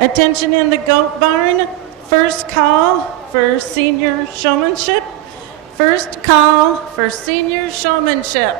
Attention in the goat barn. First call for senior showmanship. First call for senior showmanship.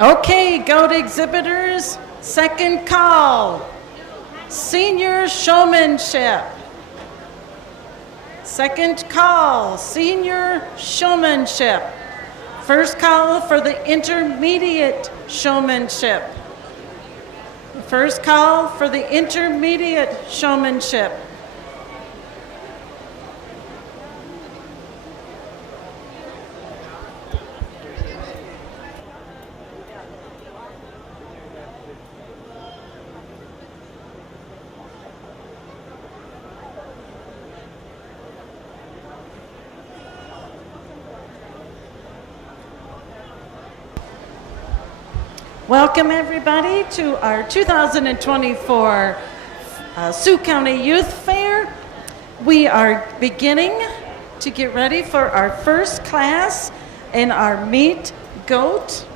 Okay, goat exhibitors, second call. Senior showmanship. Second call, senior showmanship. First call for the intermediate showmanship. First call for the intermediate showmanship. Welcome everybody to our 2024 Sioux County Youth Fair. We are beginning to get ready for our first class in our meat goat.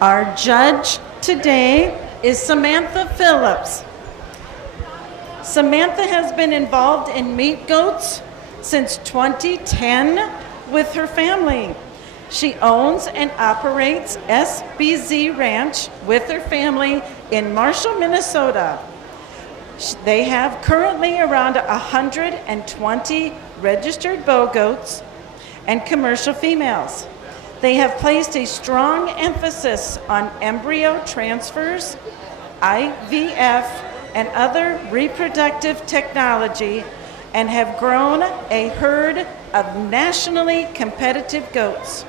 Our judge today is Samantha Phillips. Samantha has been involved in meat goats since 2010 with her family. She owns and operates SBZ Ranch with her family in Marshall, Minnesota. They have currently around 120 registered bow goats and commercial females. They have placed a strong emphasis on embryo transfers, IVF, and other reproductive technology and have grown a herd of nationally competitive goats.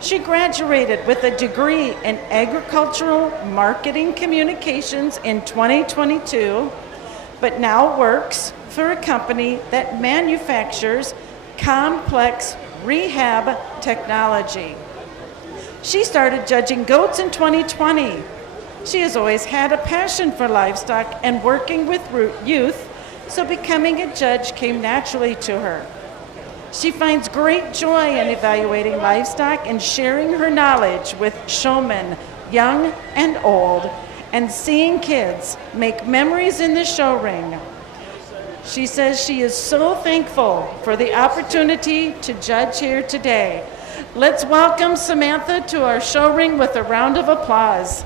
She graduated with a degree in agricultural marketing communications in 2022, but now works for a company that manufactures complex rehab technology. She started judging goats in 2020. She has always had a passion for livestock and working with youth, so becoming a judge came naturally to her. She finds great joy in evaluating livestock and sharing her knowledge with showmen, young and old, and seeing kids make memories in the show ring. She says she is so thankful for the opportunity to judge here today. Let's welcome Samantha to our show ring with a round of applause.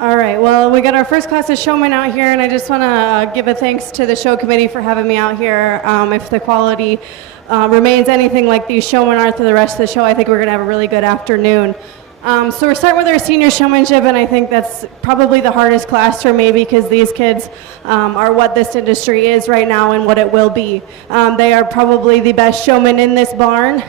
All right, well, we got our first class of showmen out here, and I just want to give a thanks to the show committee for having me out here. If the quality remains anything like these showmen are through the rest of the show, I think we're going to have a really good afternoon. So we're starting with our senior showmanship, and I think that's probably the hardest class for me because these kids are what this industry is right now and what it will be. They are probably the best showmen in this barn.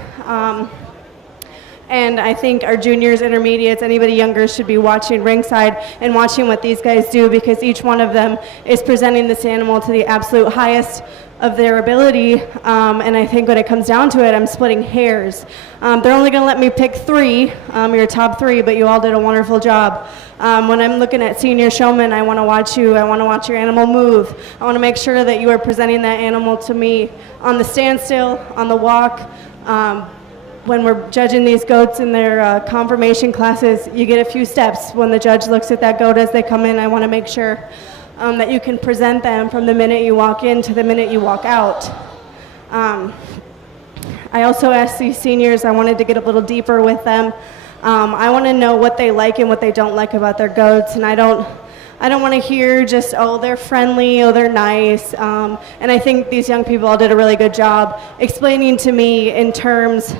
And I think our juniors, intermediates, anybody younger should be watching ringside and watching what these guys do because each one of them is presenting this animal to the absolute highest of their ability. And I think when it comes down to it, I'm splitting hairs. They're only going to let me pick three, your top three, but you all did a wonderful job. When I'm looking at senior showmen, I want to watch you. I want to watch your animal move. I want to make sure that you are presenting that animal to me on the standstill, on the walk. When we're judging these goats in their confirmation classes, you get a few steps. When the judge looks at that goat as they come in, I want to make sure that you can present them from the minute you walk in to the minute you walk out. I also asked these seniors, I wanted to get a little deeper with them. I want to know what they like and what they don't like about their goats, and I don't want to hear just, oh, they're friendly, oh, they're nice. And I think these young people all did a really good job explaining to me in terms,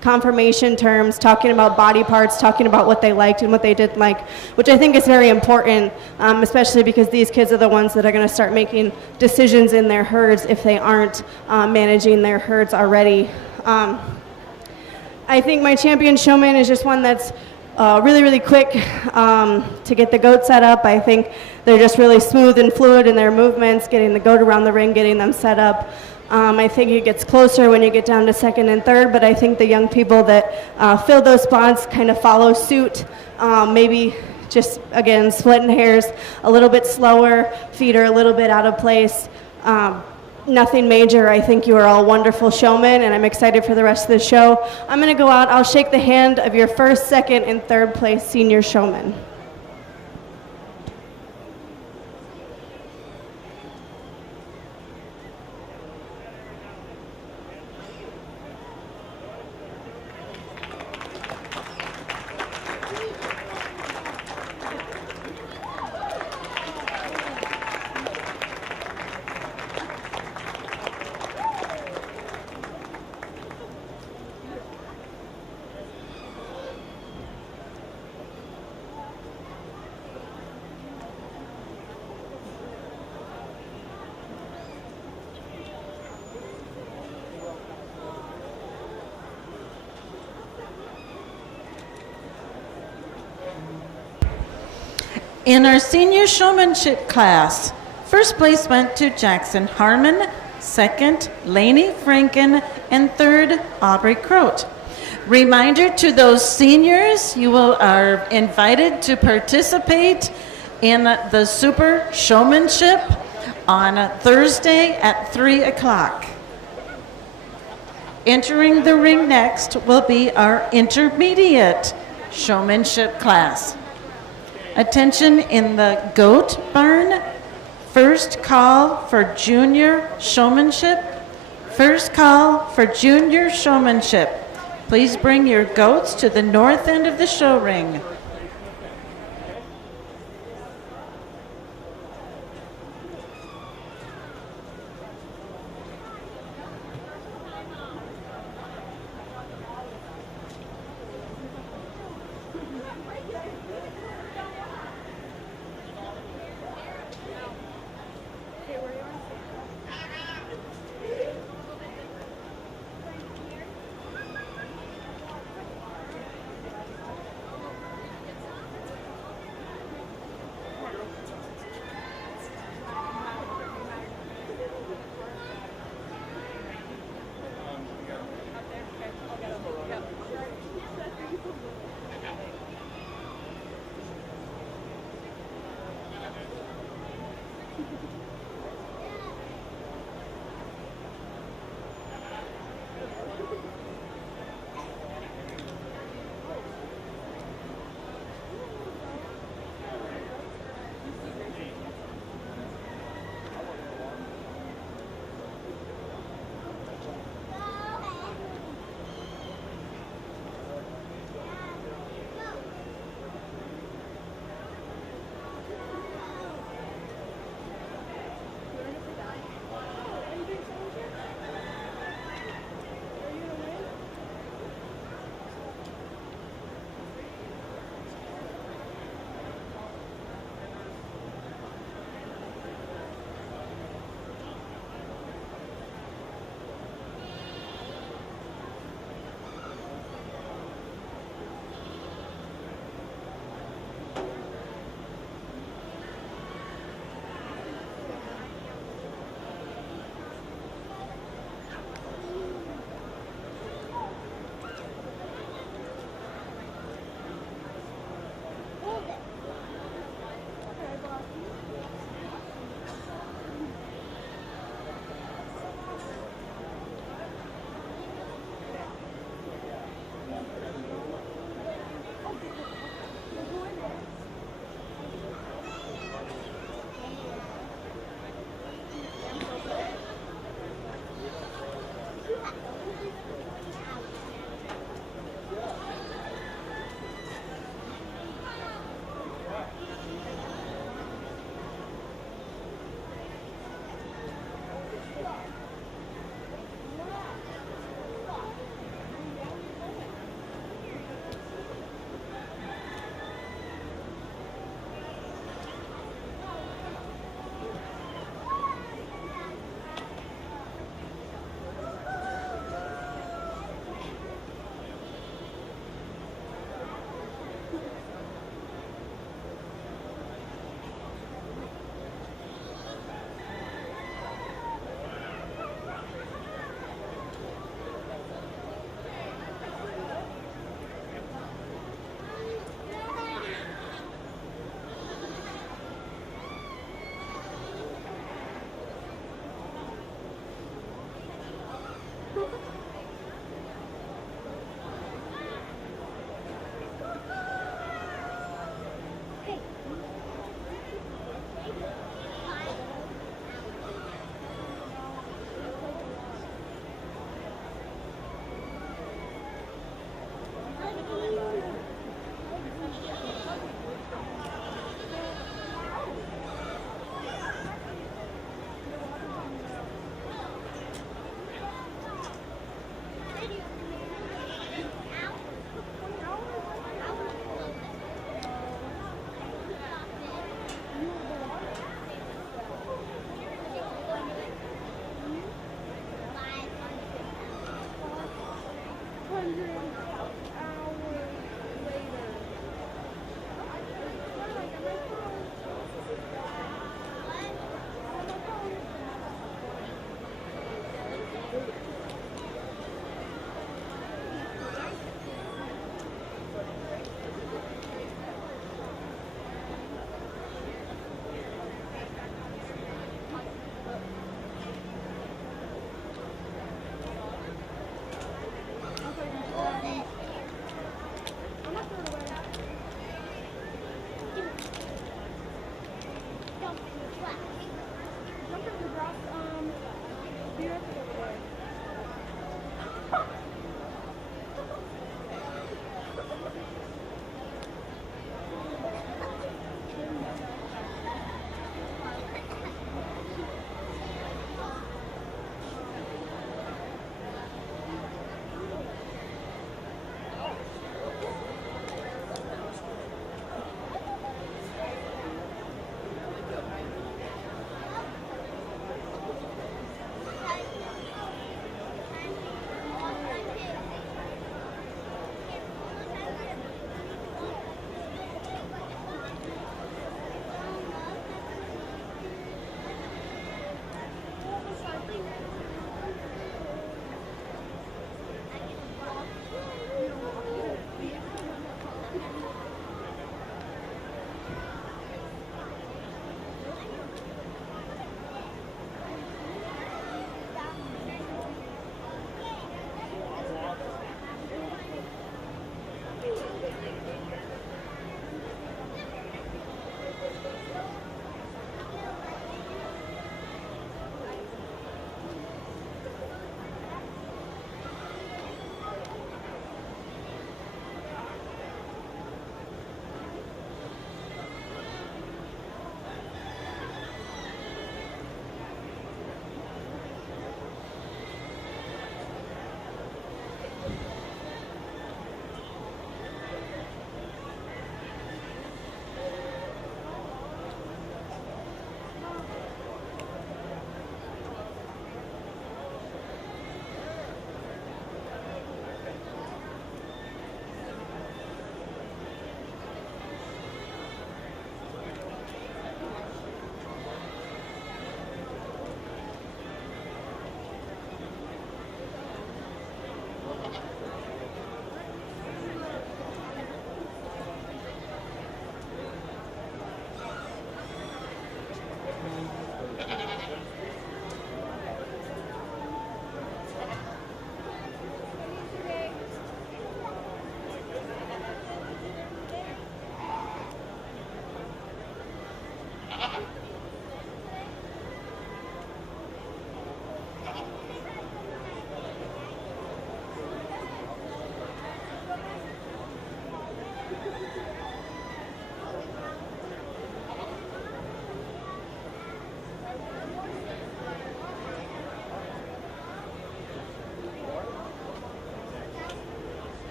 confirmation terms, talking about body parts, talking about what they liked and what they didn't like, which I think is very important, especially because these kids are the ones that are going to start making decisions in their herds if they aren't managing their herds already. I think my champion showman is just one that's really, really quick to get the goat set up. I think they're just really smooth and fluid in their movements, getting the goat around the ring, getting them set up. I think it gets closer when you get down to second and third, but I think the young people that fill those spots kind of follow suit. Maybe just, again, splitting hairs, a little bit slower, feet are a little bit out of place. Nothing major. I think you are all wonderful showmen, and I'm excited for the rest of the show. I'm going to go out. I'll shake the hand of your first, second, and third place senior showmen. In our senior showmanship class, first place went to Jackson Harmon, second, Lainey Franken, and third, Aubrey Crote. Reminder to those seniors, you are invited to participate in the Super Showmanship on Thursday at 3 o'clock. Entering the ring next will be our intermediate showmanship class. Attention in the goat barn. First call for junior showmanship. First call for junior showmanship. Please bring your goats to the north end of the show ring.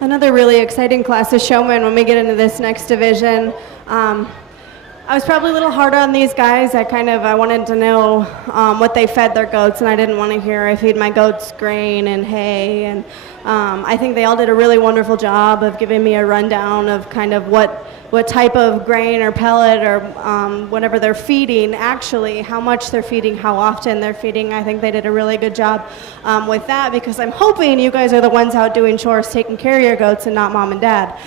Another really exciting class of showmen when we get into this next division. I was probably a little hard on these guys. I wanted to know what they fed their goats, and I didn't want to hear I feed my goats grain and hay. And I think they all did a really wonderful job of giving me a rundown of kind of what type of grain or pellet or whatever they're feeding, actually, how much they're feeding, how often they're feeding. I think they did a really good job with that, because I'm hoping you guys are the ones out doing chores, taking care of your goats, and not mom and dad.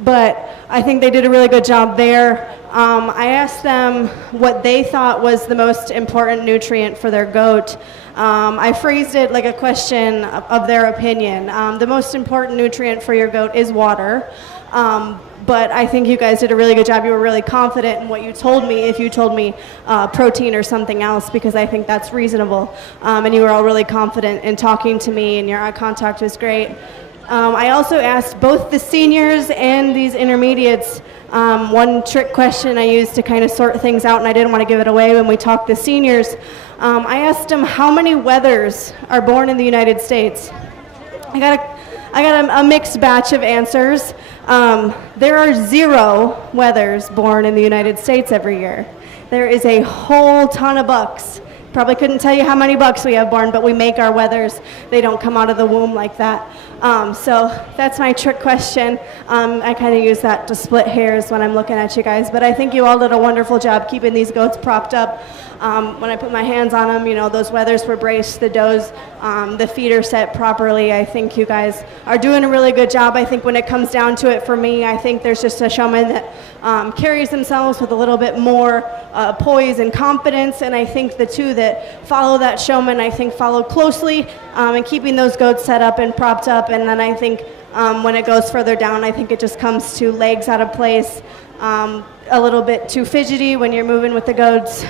But I think they did a really good job there. I asked them what they thought was the most important nutrient for their goat. I phrased it like a question of their opinion. The most important nutrient for your goat is water. But I think you guys did a really good job. You were really confident in what you told me, if you told me protein or something else, because I think that's reasonable. And you were all really confident in talking to me, and your eye contact was great. I also asked both the seniors and these intermediates one trick question I used to kind of sort things out, and I didn't want to give it away when we talked to seniors. I asked them how many wethers are born in the United States. I got a mixed batch of answers. There are 0 wethers born in the United States every year. There is a whole ton of bucks. Probably couldn't tell you how many bucks we have born, but we make our wethers. They don't come out of the womb like that. So that's my trick question. I kind of use that to split hairs when I'm looking at you guys, but I think you all did a wonderful job keeping these goats propped up. When I put my hands on them, those wethers were braced, the does, the feet are set properly. I think you guys are doing a really good job. I think when it comes down to it for me, I think there's just a showman that carries themselves with a little bit more poise and confidence, and I think the two that follow that showman, I think follow closely in keeping those goats set up and propped up, and then I think when it goes further down, I think it just comes to legs out of place, a little bit too fidgety when you're moving with the goats,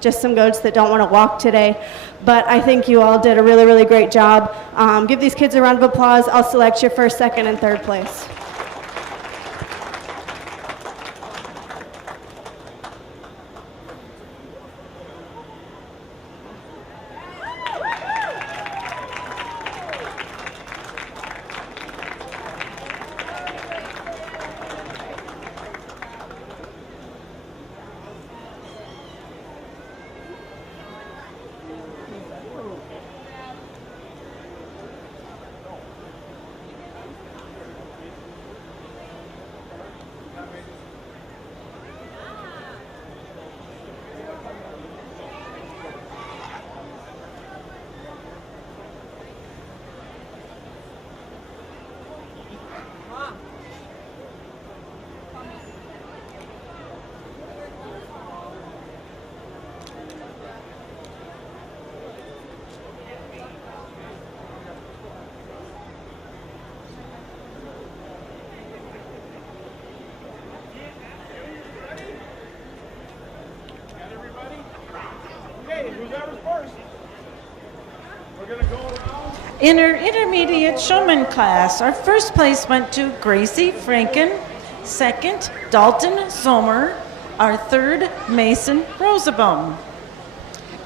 just some goats that don't want to walk today. But I think you all did a really, really great job. Give these kids a round of applause. I'll select your first, second, and third place. In our intermediate showman class, our first place went to Gracie Franken, second, Dalton Zomer, our third, Mason Rosenbaum.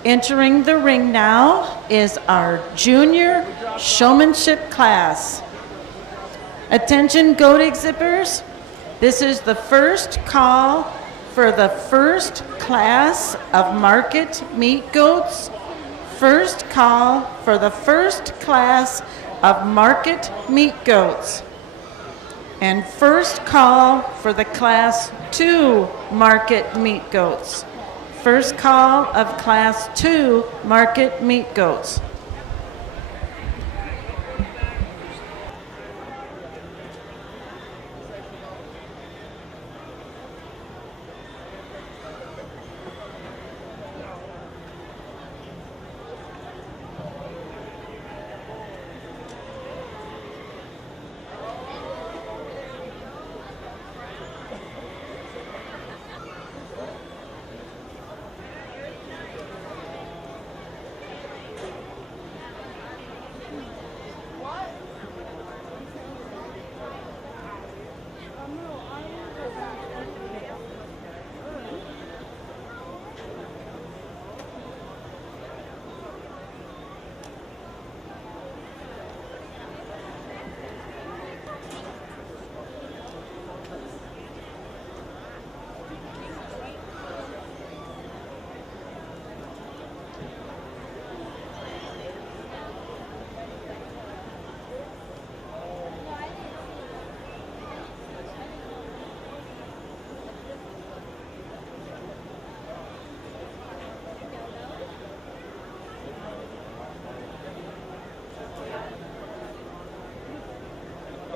Entering the ring now is our junior showmanship class. Attention goat exhibitors, this is the first call for the first class of market meat goats. First call for the first class of market meat goats. And first call for the class 2 market meat goats. First call of class 2 market meat goats.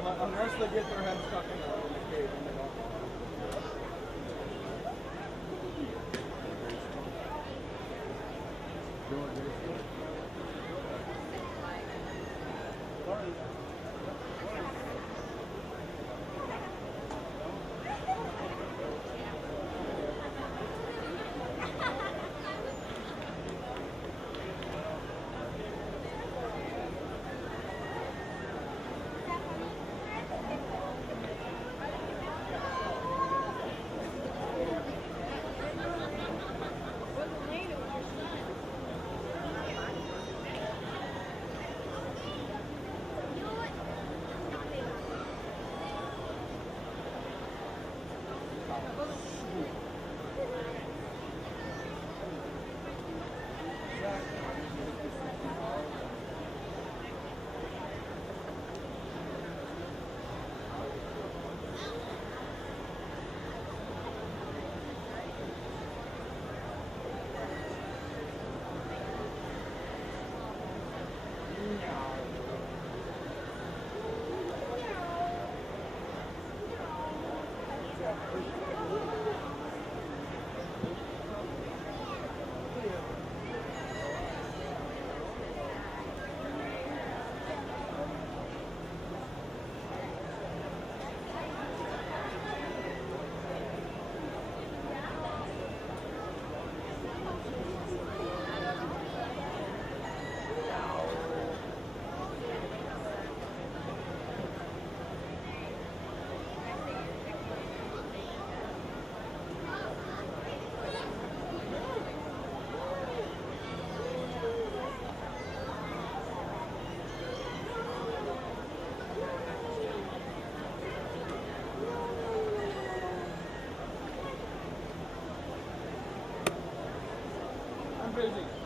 Unless they get their head stuck in the cage and they don't. I'm busy.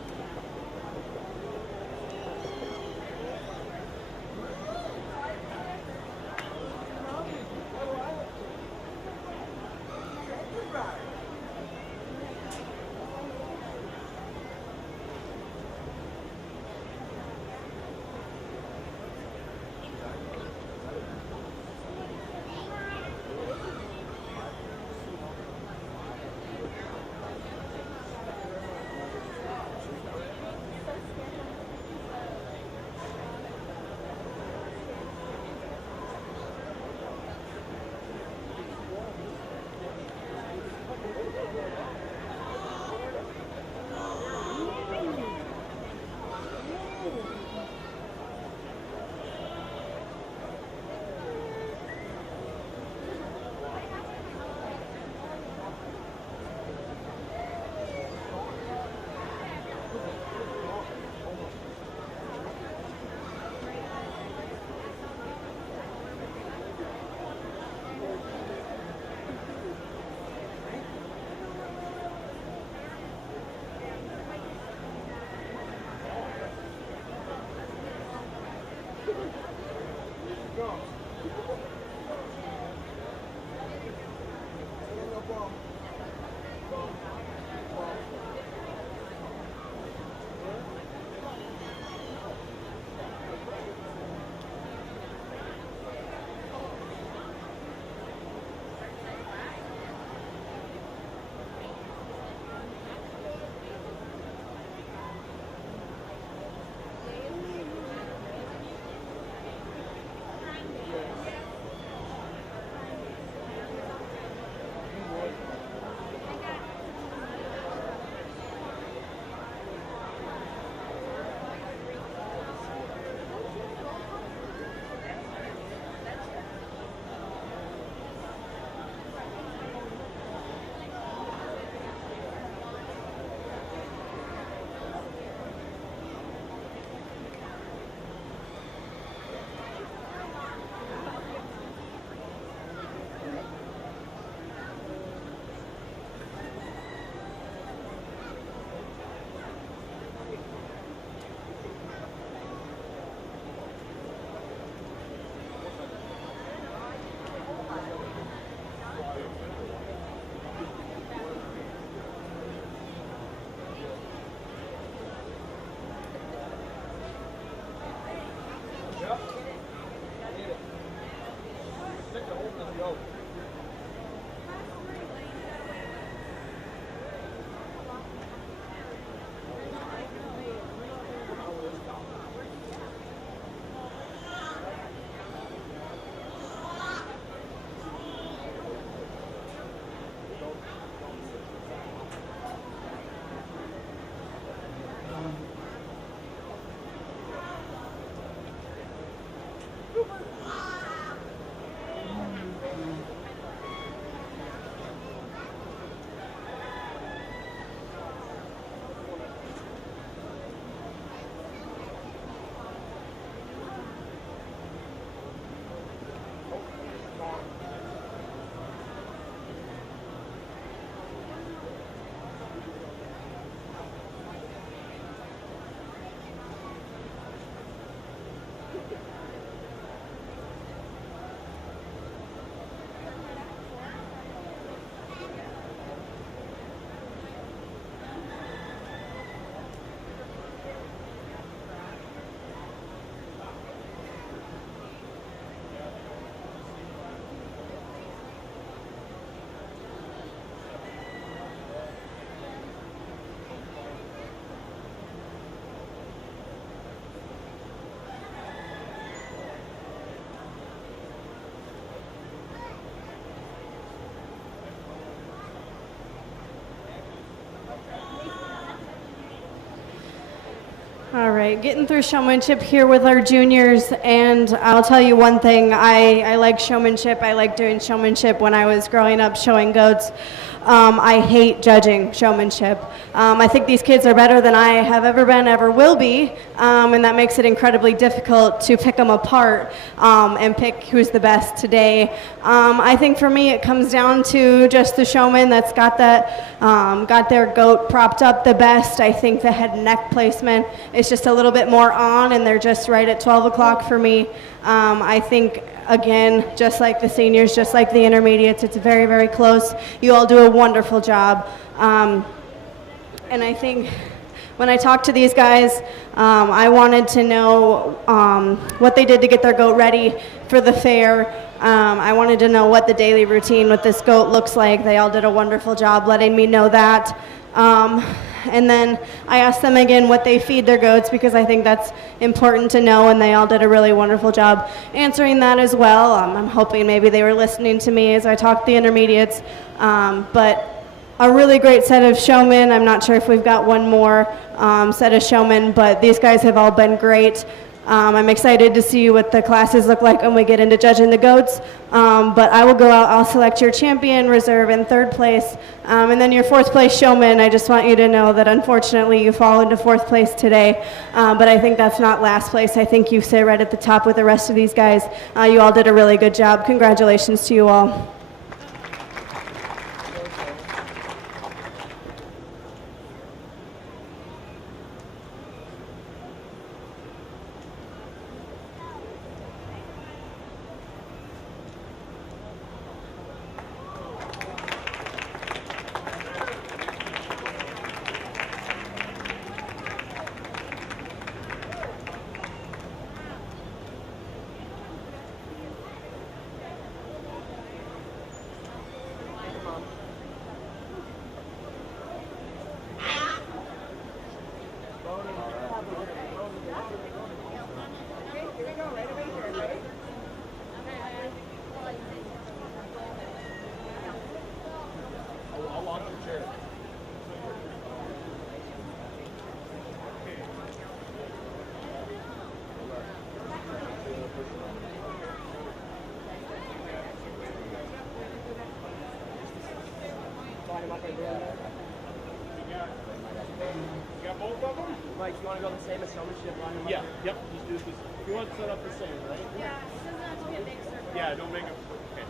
right, getting through showmanship here with our juniors, and I'll tell you one thing, I like showmanship. I like doing showmanship when I was growing up showing goats. I hate judging showmanship. I think these kids are better than I have ever been, ever will be, and that makes it incredibly difficult to pick them apart and pick who's the best today. I think for me it comes down to just the showman that's got their goat propped up the best. I think the head and neck placement is just a little bit more on, and they're just right at 12 o'clock for me. I think, again, just like the seniors, just like the intermediates, it's very, very close. You all do a wonderful job. And I think when I talked to these guys, I wanted to know what they did to get their goat ready for the fair. I wanted to know what the daily routine with this goat looks like. They all did a wonderful job letting me know that. And then I asked them again what they feed their goats, because I think that's important to know, and they all did a really wonderful job answering that as well. I'm hoping maybe they were listening to me as I talked to the intermediates. But a really great set of showmen. I'm not sure if we've got one more set of showmen, but these guys have all been great. I'm excited to see what the classes look like when we get into judging the goats. But I will go out, I'll select your champion, reserve, and third place. And then your fourth place showman, I just want you to know that unfortunately you fall into fourth place today. But I think that's not last place. I think you sit right at the top with the rest of these guys. You all did a really good job. Congratulations to you all. Mike, you want to go the same as showmanship? Yeah, yep, just do this. You want to set up the same, right? Yeah, it doesn't have to be a big circle. Yeah, don't make it. Okay.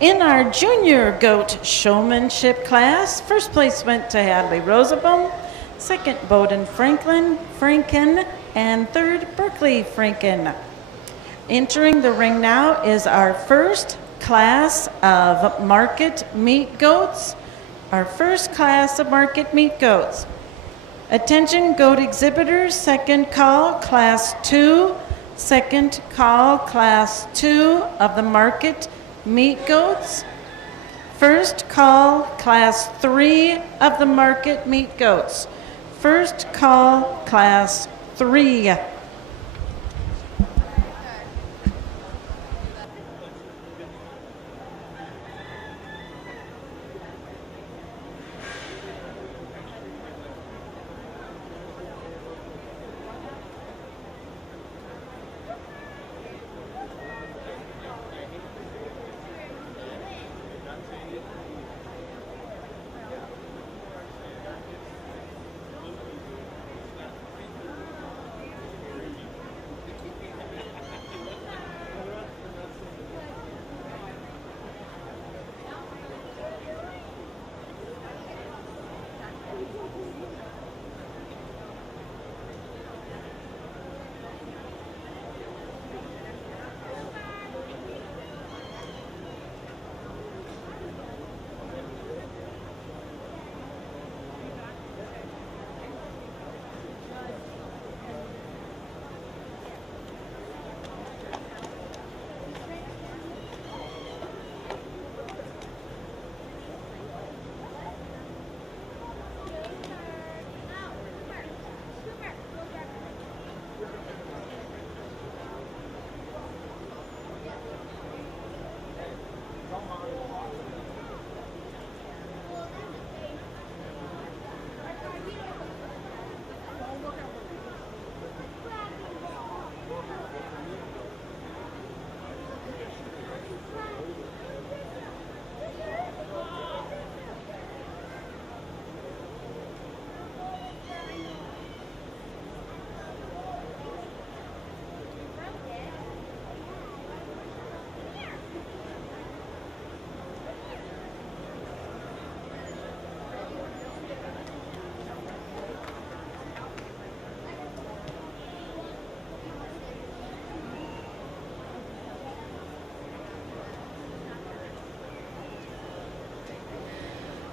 In our junior goat showmanship class, first place went to Hadley Rosenbaum, second Bowden Franken, and third Berkeley Franken. Entering the ring now is our first class of market meat goats. Our first class of market meat goats. Attention goat exhibitors, second call, class 2. Second call, class 2 of the market meat goats. First call, class 3 of the market meat goats. First call, class 3.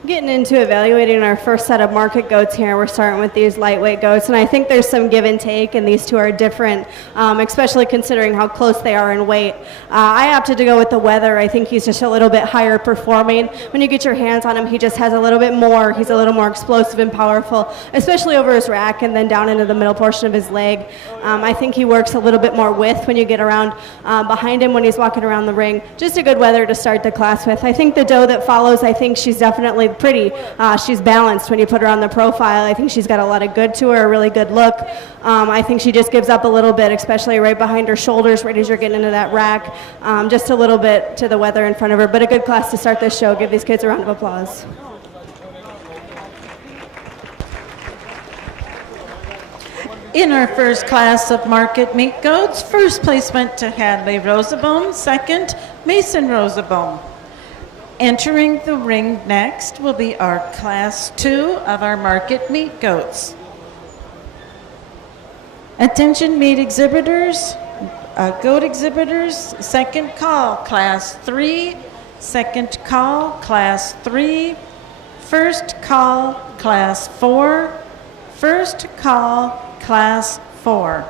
Getting into evaluating our first set of market goats here, we're starting with these lightweight goats, and I think there's some give and take, and these two are different, especially considering how close they are in weight. I opted to go with the Weather. I think he's just a little bit higher performing. When you get your hands on him, he just has a little bit more. He's a little more explosive and powerful, especially over his rack and then down into the middle portion of his leg. I think he works a little bit more width when you get around behind him when he's walking around the ring. Just a good Weather to start the class with. I think the doe that follows, I think she's definitely pretty. She's balanced when you put her on the profile. I think she's got a lot of good to her, a really good look. I think she just gives up a little bit, especially right behind her shoulders, right as you're getting into that rack. Just a little bit to the Weather in front of her, but a good class to start this show. Give these kids a round of applause. In our first class of market meat goats, first place went to Hadley Rosabone, second, Mason Rosabone. Entering the ring next will be our class 2 of our market meat goats. Attention meat exhibitors, goat exhibitors, second call, class 3, second call, class 3, first call, class 4, first call, class 4.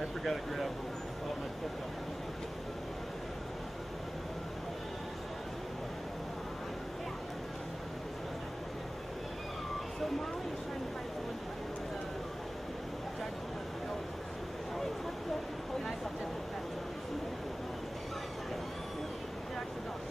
I forgot to grab all my stuff down. So Molly is trying to find someone to do the judging of the goats. And I thought that was better. They're actually dogs.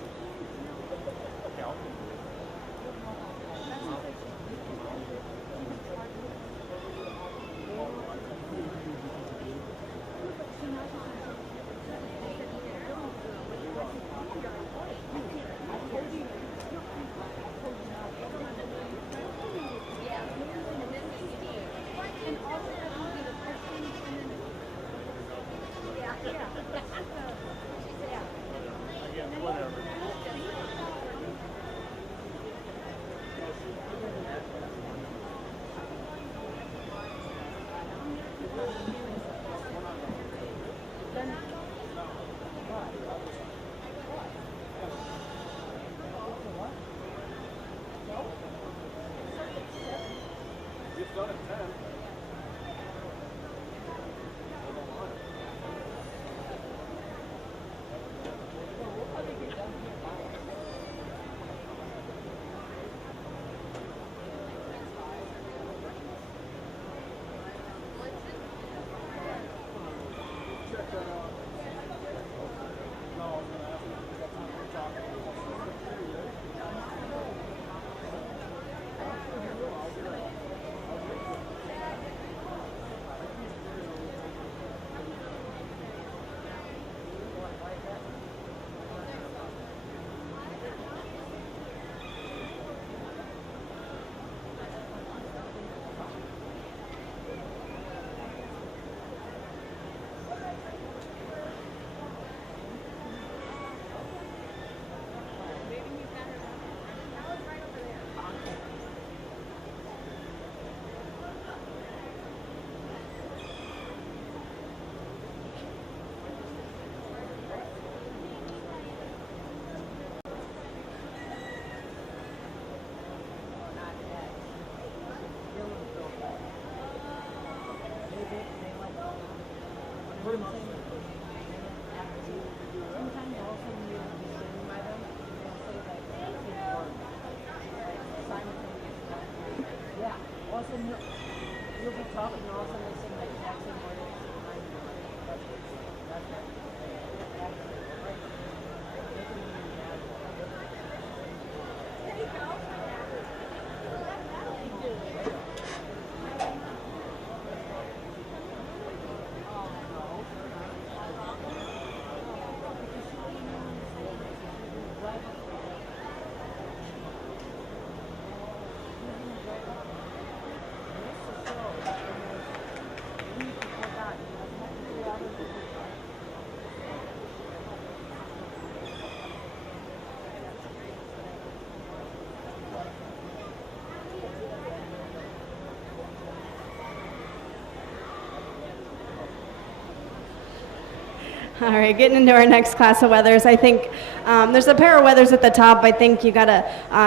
All right, getting into our next class of weathers, I think there's a pair of weathers at the top. I think you gotta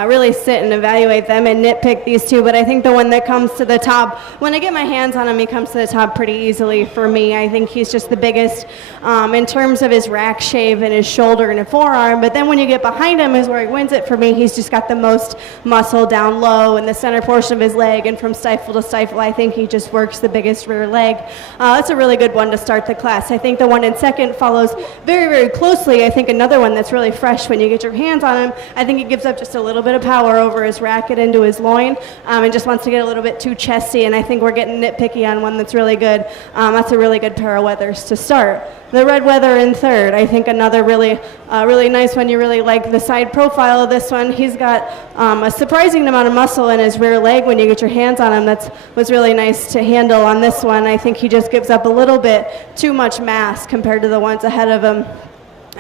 really sit and evaluate them and nitpick these two, but I think the one that comes to the top, when I get my hands on him, he comes to the top pretty easily for me. I think he's just the biggest in terms of his rack shave and his shoulder and his forearm, but then when you get behind him is where he wins it for me. He's just got the most muscle down low in the center portion of his leg, and from stifle to stifle, I think he just works the biggest rear leg. That's a really good one to start the class. I think the one in second follows very, very closely. I think another one that's really fresh when you get your hands on him, I think he gives up just a little bit of power over his racket into his loin and just wants to get a little bit too chesty, and I think we're getting nitpicky on one that's really good. That's a really good pair of weathers to start. The red weather in third, I think another really nice one. You really like the side profile of this one. He's got a surprising amount of muscle in his rear leg when you get your hands on him. That was really nice to handle on this one. I think he just gives up a little bit too much mass compared to the ones ahead of him.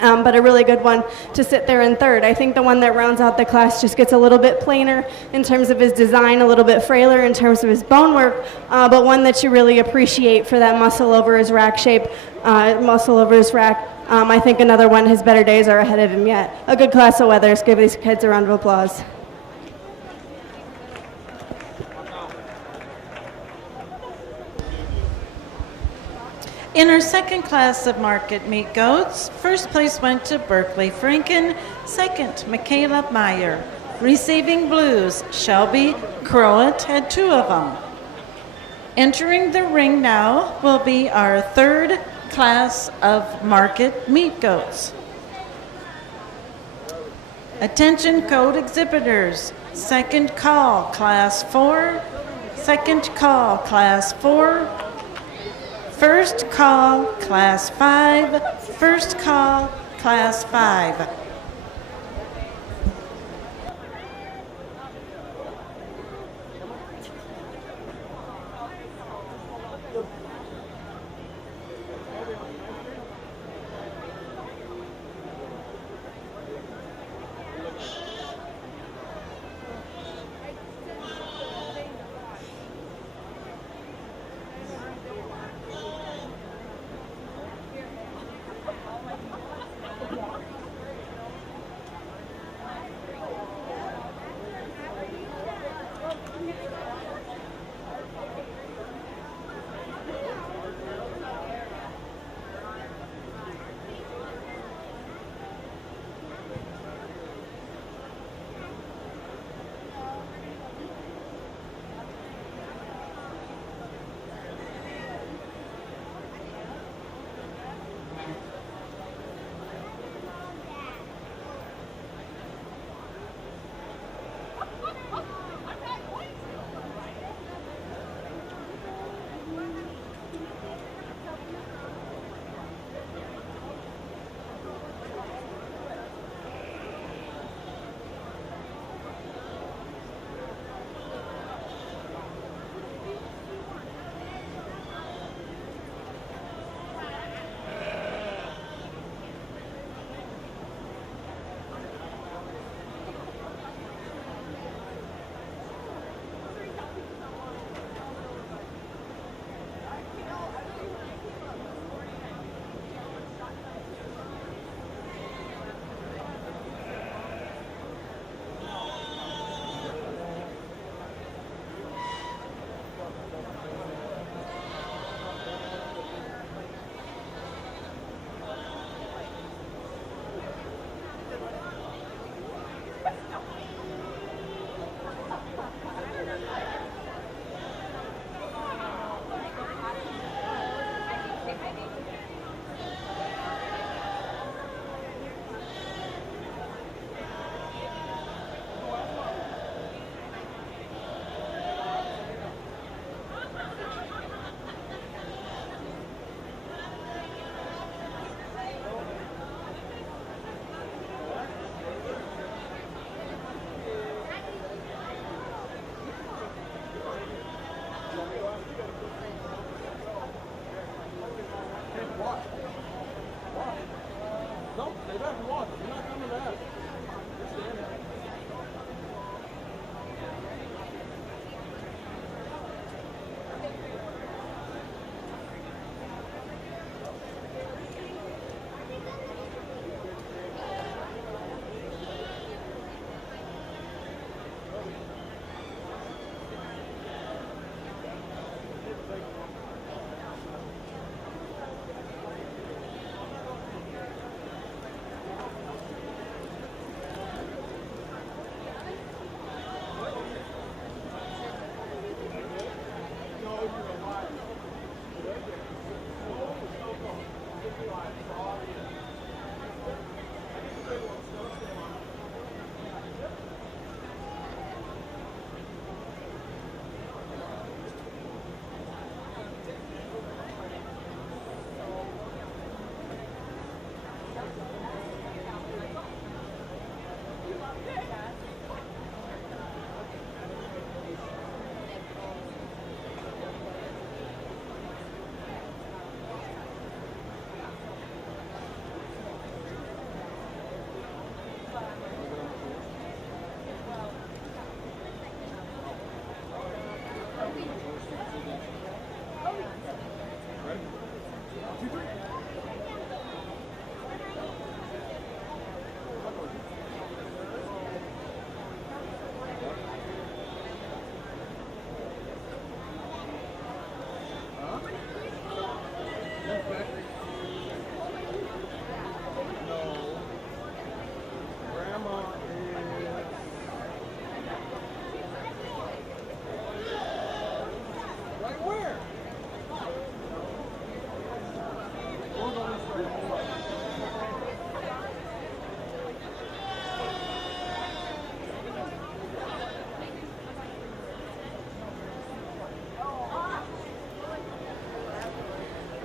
But a really good one to sit there in third. I think the one that rounds out the class just gets a little bit plainer in terms of his design, a little bit frailer in terms of his bone work, but one that you really appreciate for that muscle over his rack shape, muscle over his rack. I think another one, his better days are ahead of him yet. A good class of weathers. Give these kids a round of applause. In our second class of market meat goats, first place went to Berkeley Franken, second Michaela Meyer. Receiving blues, Shelby Crowett had two of them. Entering the ring now will be our third class of market meat goats. Attention code exhibitors, second call, class 4, second call, class 4, first call, class 5, first call, class 5.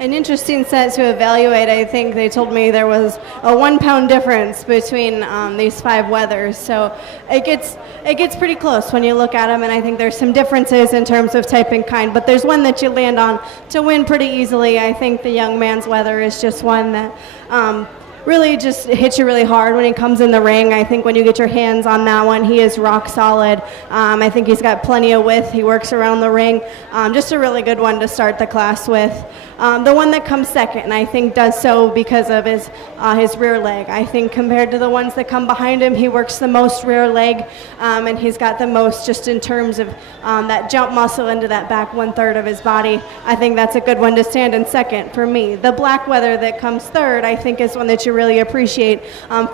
an interesting set to evaluate. I think they told me there was a 1 pound difference between these 5 weathers. So it gets pretty close when you look at them, and I think there's some differences in terms of type and kind, but there's one that you land on to win pretty easily. I think the young man's weather is just one that really just hits you really hard when he comes in the ring. I think when you get your hands on that one, he is rock solid. I think he's got plenty of width. He works around the ring. Just a really good one to start the class with. The one that comes second, I think, does so because of his rear leg. I think compared to the ones that come behind him, he works the most rear leg, and he's got the most just in terms of that jump muscle into that back 1/3 of his body. I think that's a good one to stand in second for me. The black weather that comes third, I think, is one that you really appreciate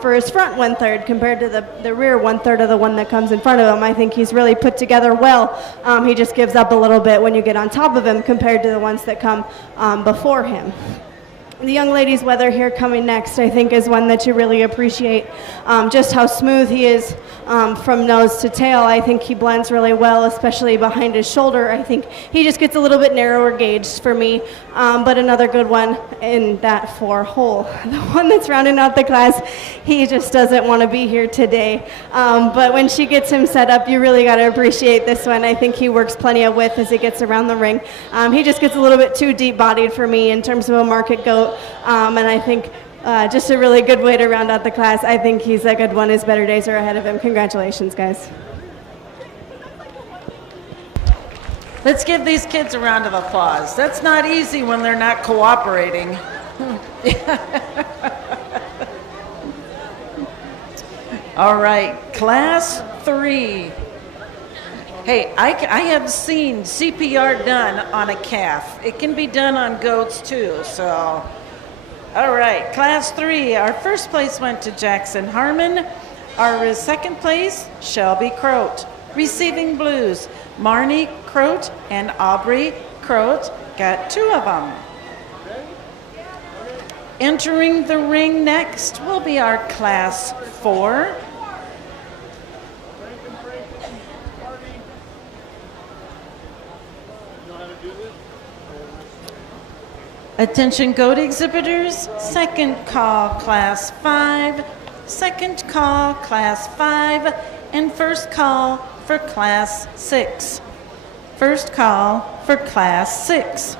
for his front 1/3 compared to the rear 1/3 of the one that comes in front of him. I think he's really put together well. He just gives up a little bit when you get on top of him compared to the ones that come before him. The young lady's weather here coming next, I think, is one that you really appreciate. Just how smooth he is from nose to tail. I think he blends really well, especially behind his shoulder. I think he just gets a little bit narrower gauged for me, but another good one in that 4 hole. The one that's rounding out the class, he just doesn't want to be here today. But when she gets him set up, you really got to appreciate this one. I think he works plenty of width as he gets around the ring. He just gets a little bit too deep-bodied for me in terms of a market goat. And I think just a really good way to round out the class. I think he's a good one. His better days are ahead of him. Congratulations, guys. Let's give these kids a round of applause. That's not easy when they're not cooperating. All right, class 3. Hey, I have seen CPR done on a calf. It can be done on goats too, so. All right, class 3, our first place went to Jackson Harmon. Our second place, Shelby Croat. Receiving blues, Marnie Croat and Aubrey Croat, got 2 of them. Entering the ring next will be our class 4. Attention goat exhibitors, second call class 5, second call class 5, and first call for class 6. First call for class 6.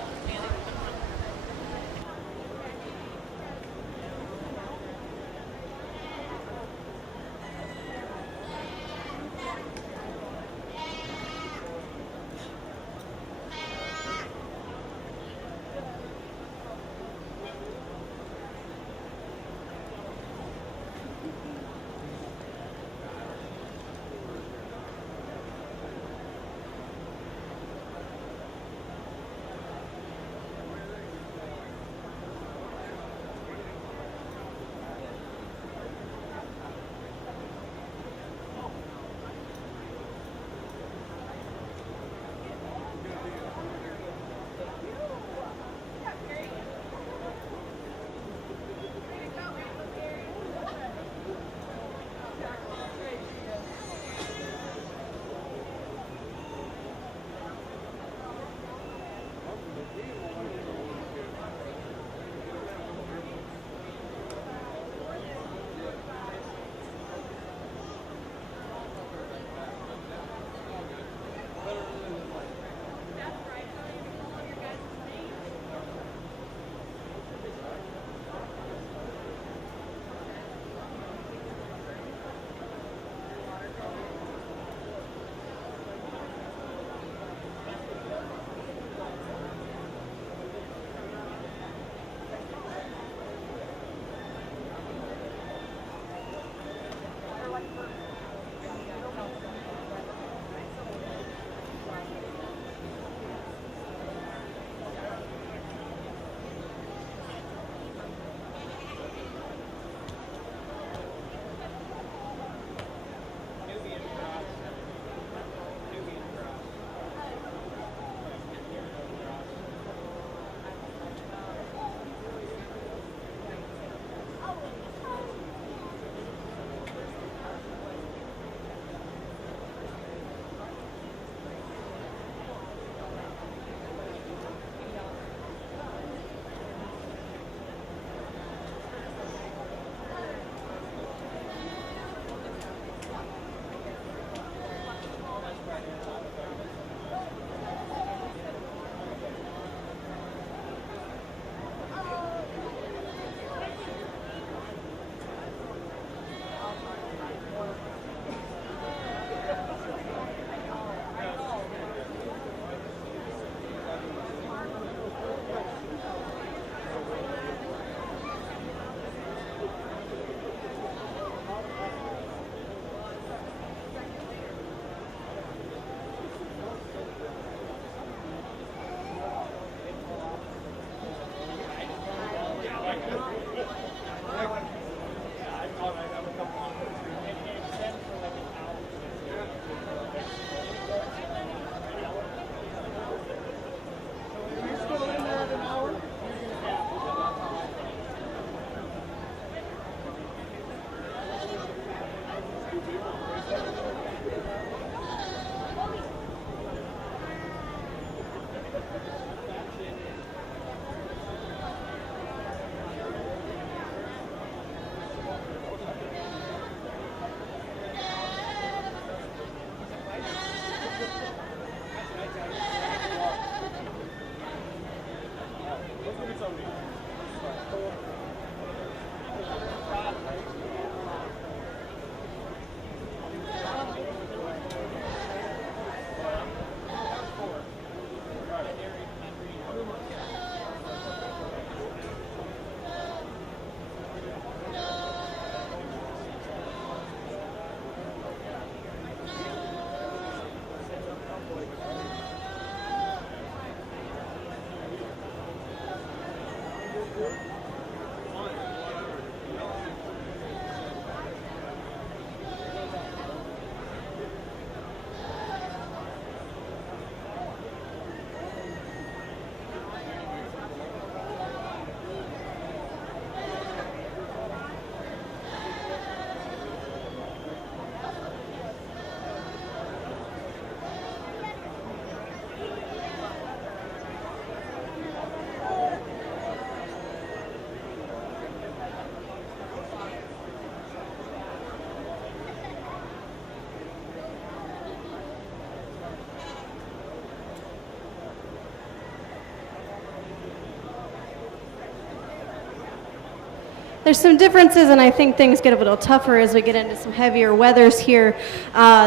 There's some differences, and I think things get a little tougher as we get into some heavier weathers here.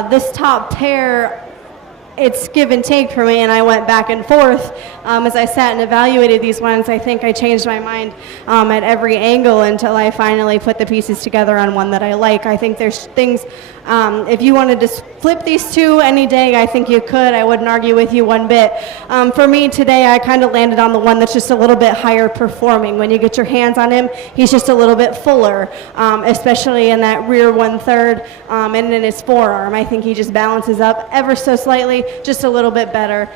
This top pair, it's give and take for me, and I went back and forth as I sat and evaluated these ones. I think I changed my mind at every angle until I finally put the pieces together on one that I like. I think there's things, if you wanted to flip these two any day, I think you could. I wouldn't argue with you one bit. For me today, I kind of landed on the one that's just a little bit higher performing. When you get your hands on him, he's just a little bit fuller, especially in that rear 1/3 and in his forearm. I think he just balances up ever so slightly, just a little bit better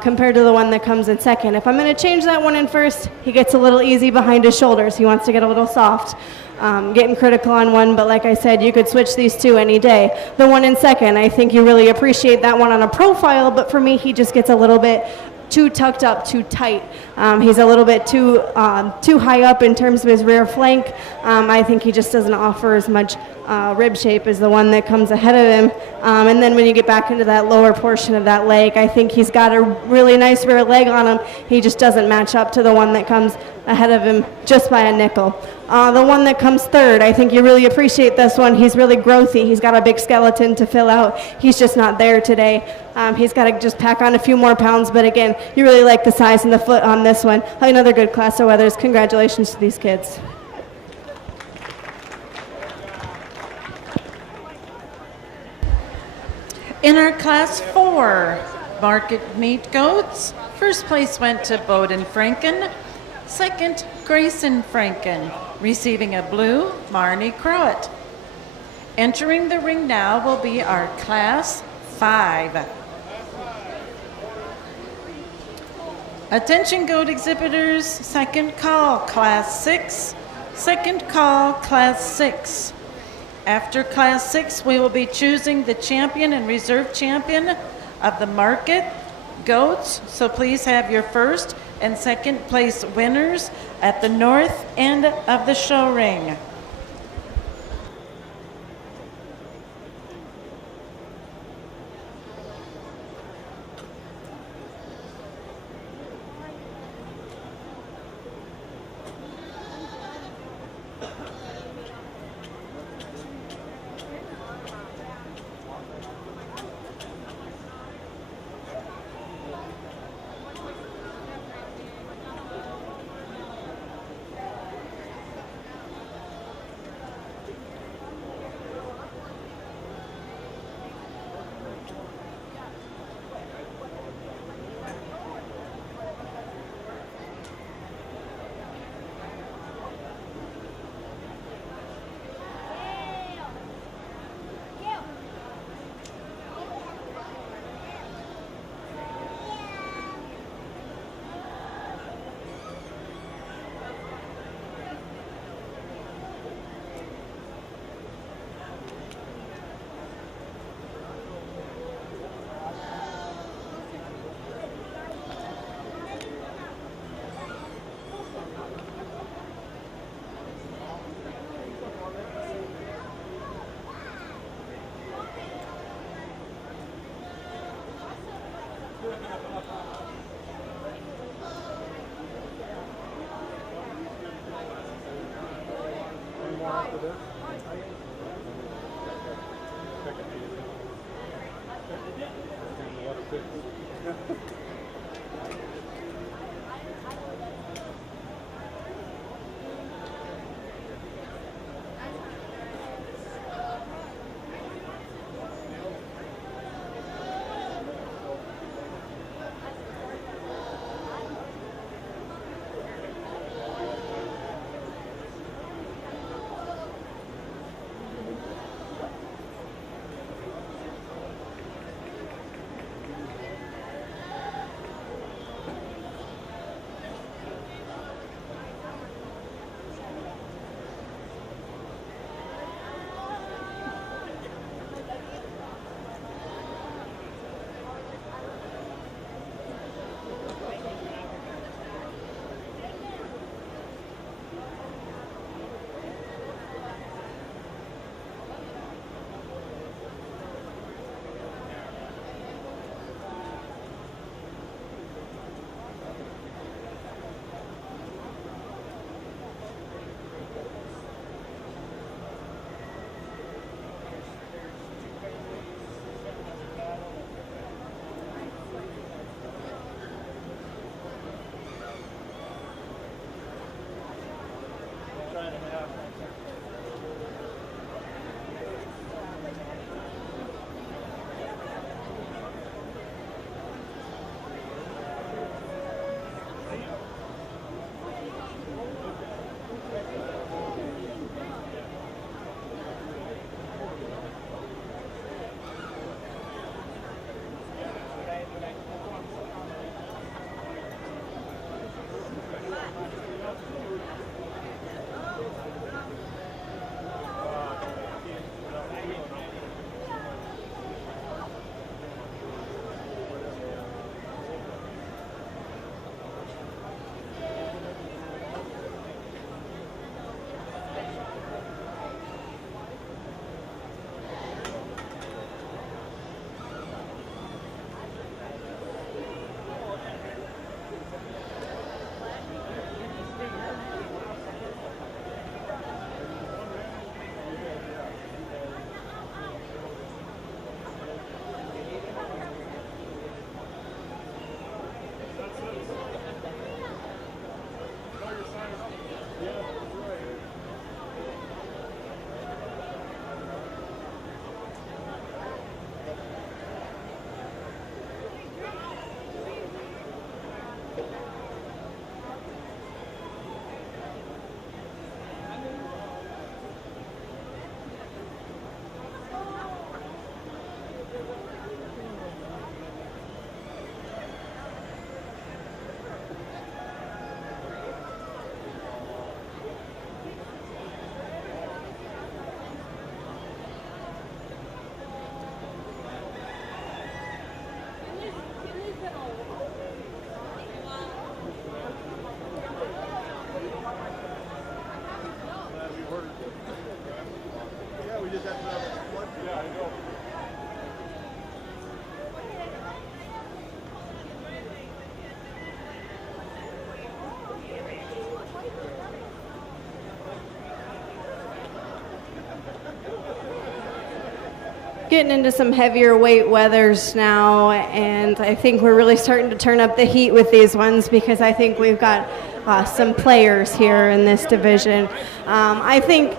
compared to the one that comes in second. If I'm going to change that one in first, he gets a little easy behind his shoulders. He wants to get a little soft. Getting critical on one, but like I said, you could switch these two any day. The one in second, I think you really appreciate that one on a profile, but for me, he just gets a little bit too tucked up, too tight. He's a little bit too high up in terms of his rear flank. I think he just doesn't offer as much rib shape as the one that comes ahead of him. And then when you get back into that lower portion of that leg, I think he's got a really nice rear leg on him. He just doesn't match up to the one that comes ahead of him just by a nickel. The one that comes third, I think you really appreciate this one. He's really growthy. He's got a big skeleton to fill out. He's just not there today. He's got to just pack on a few more pounds, but again, you really like the size and the foot on this one. Another good class of weathers. Congratulations to these kids. In our Class 4 market meat goats, first place went to Bowden Franken, second Grayson Franken, receiving a blue Marnie Crowett. Entering the ring now will be our Class 5. Attention goat exhibitors, second call, Class 6. Second call, Class 6. After Class 6, we will be choosing the champion and reserve champion of the market goats. So please have your first and second place winners at the north end of the show ring. getting into some heavier weight weathers now, and I think we're really starting to turn up the heat with these ones because I think we've got some players here in this division. I think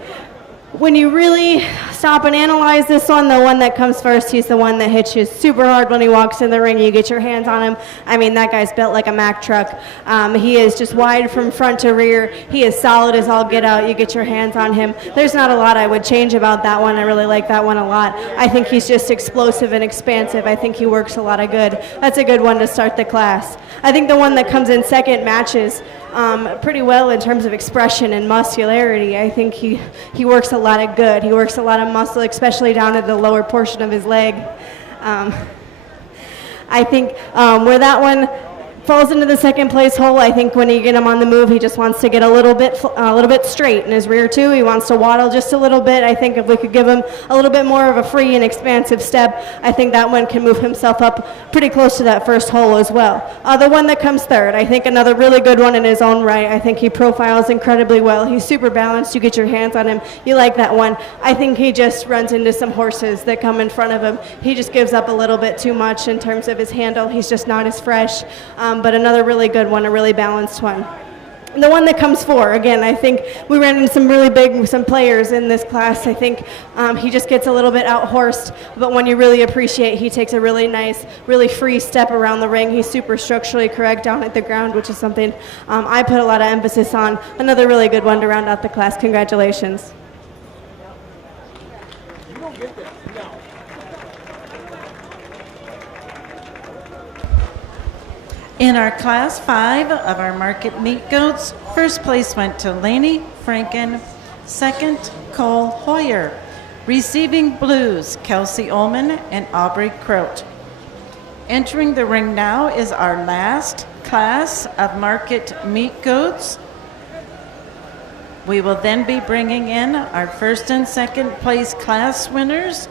when you really stop and analyze this one, the one that comes first, he's the one that hits you super hard when he walks in the ring. You get your hands on him. I mean, that guy's built like a Mack truck. He is just wide from front to rear. He is solid as all get out. You get your hands on him. There's not a lot I would change about that one. I really like that one a lot. I think he's just explosive and expansive. I think he works a lot of good. That's a good one to start the class. I think the one that comes in second matches pretty well in terms of expression and muscularity. I think he works a lot of good. He works a lot of muscle, especially down at the lower portion of his leg. I think where that one falls into the second place hole, I think when you get him on the move, he just wants to get a little bit straight in his rear too. He wants to waddle just a little bit. I think if we could give him a little bit more of a free and expansive step, I think that one can move himself up pretty close to that first hole as well. The one that comes third, I think another really good one in his own right. I think he profiles incredibly well. He's super balanced. You get your hands on him. You like that one. I think he just runs into some horses that come in front of him. He just gives up a little bit too much in terms of his handle. He's just not as fresh. But another really good one, a really balanced one. And the one that comes four, again, I think we ran into some players in this class. I think he just gets a little bit out-horsed, but when you really appreciate, he takes a really nice, really free step around the ring. He's super structurally correct down at the ground, which is something I put a lot of emphasis on. Another really good one to round out the class. Congratulations. In our Class 5 of our market meat goats, first place went to Laney Franken, second Cole Hoyer. Receiving blues, Kelsey Ullman and Aubrey Croat. Entering the ring now is our last class of market meat goats. We will then be bringing in our first and second place class winners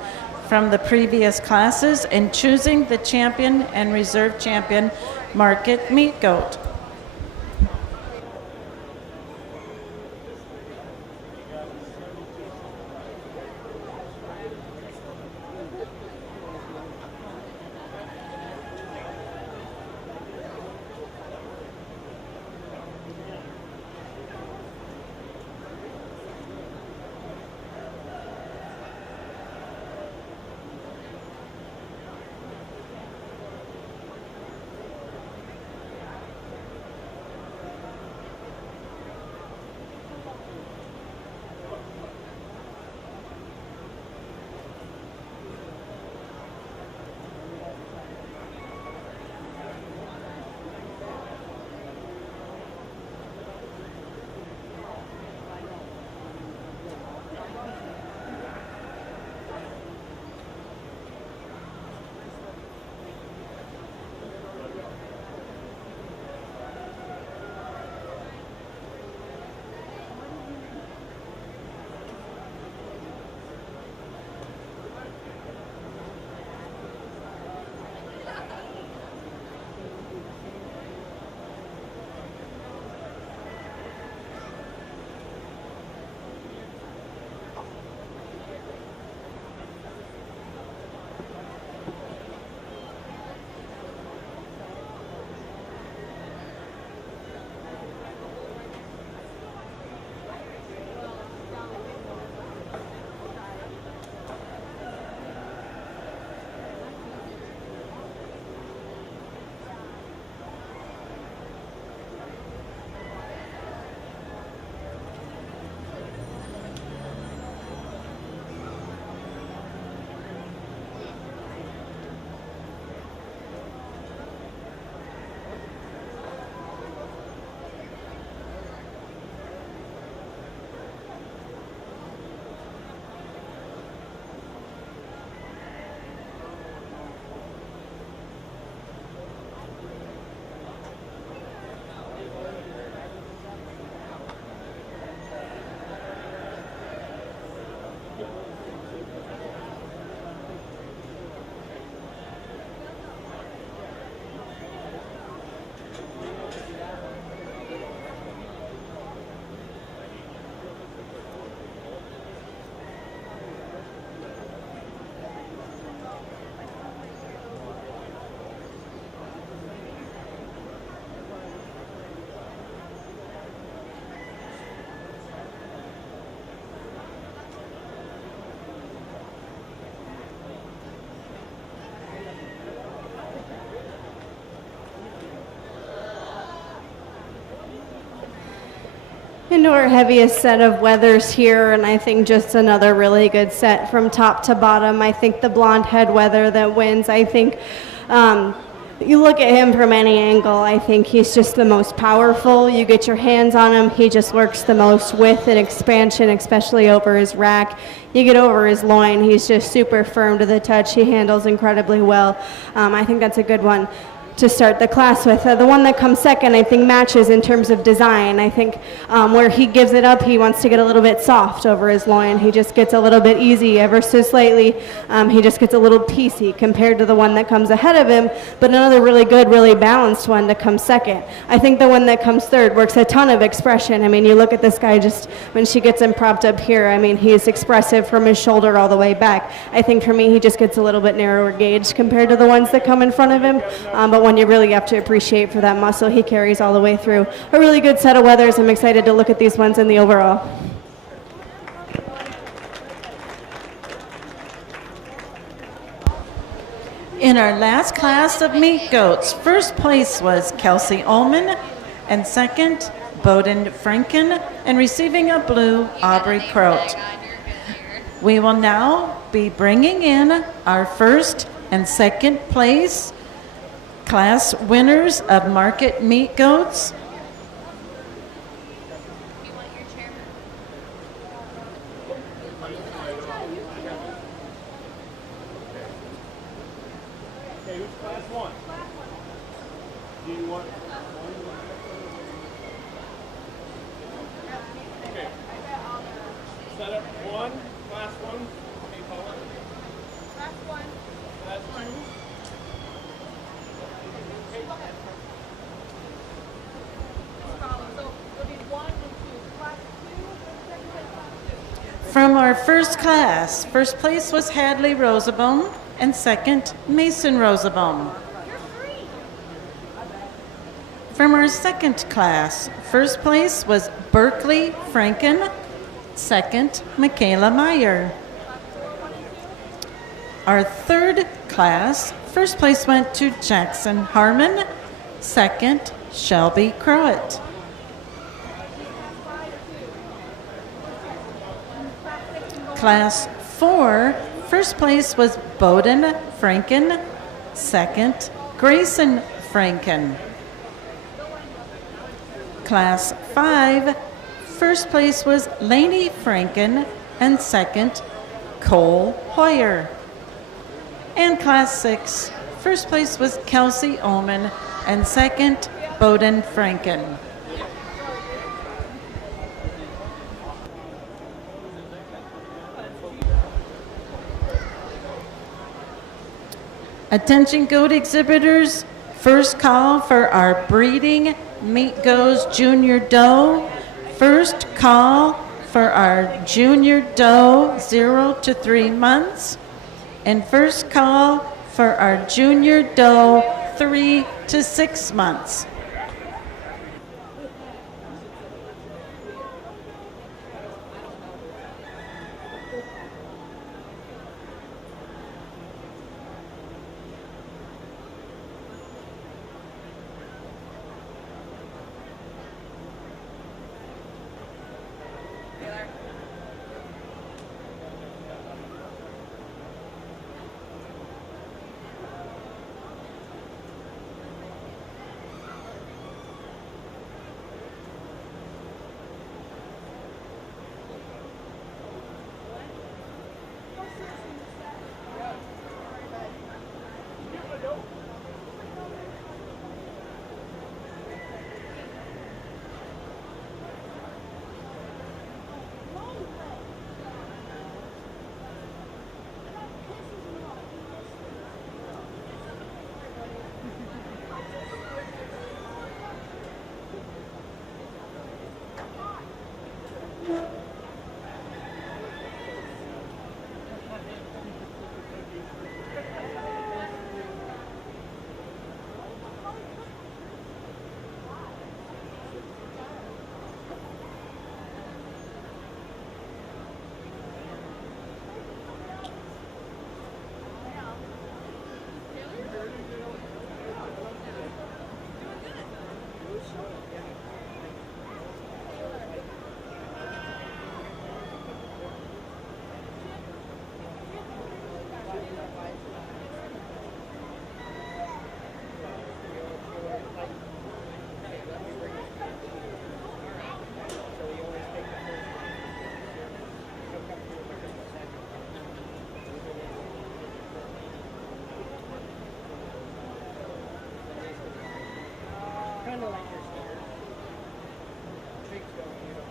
from the previous classes and choosing the champion and reserve champion market meat goat. Into our heaviest set of weathers here, and I think just another really good set from top to bottom. I think the blonde head weather that wins. I think you look at him from any angle, I think he's just the most powerful. You get your hands on him, he just works the most width and expansion, especially over his rack. You get over his loin, he's just super firm to the touch. He handles incredibly well. I think that's a good one to start the class with. The one that comes second, I think, matches in terms of design. I think where he gives it up, he wants to get a little bit soft over his loin. He just gets a little bit easy ever so slightly. He just gets a little piecey compared to the one that comes ahead of him, but another really good, really balanced one to come second. I think the one that comes third works a ton of expression. I mean, you look at this guy just when she gets him propped up here, I mean, he's expressive from his shoulder all the way back. I think for me, he just gets a little bit narrower gauge compared to the ones that come in front of him, but one you really have to appreciate for that muscle he carries all the way through. A really good set of weathers. I'm excited to look at these ones in the overall. In our last class of meat goats, first place was Kelsey Ullman, and second, Bowden Franken, and receiving a blue, Aubrey Croat. We will now be bringing in our first and second place class winners of market meat goats. Okay, who's class one? Do you want one? Okay. Set up one, class one. Okay, call it. Class 1. Class two. So it'll be 1 and 2. Class 2, second place, class 2. From our first class, first place was Hadley Rosabaum, and second, Mason Rosabaum. You're free. From our second class, first place was Berkeley Franken, second, Michaela Meyer. Our third class, first place went to Jackson Harmon, second, Shelby Crowett. Class 4, first place was Bowden Franken, second, Grayson Franken. Class 5, first place was Lainey Franken, and second, Cole Hoyer. And Class 6, first place was Kelsey Ullman, and second, Bowden Franken. Attention goat exhibitors, first call for our breeding meat goes junior doe. First call for our junior doe 0 to 3 months. And first call for our junior doe 3 to 6 months. kind of like you're scared. Cheeks going, you know.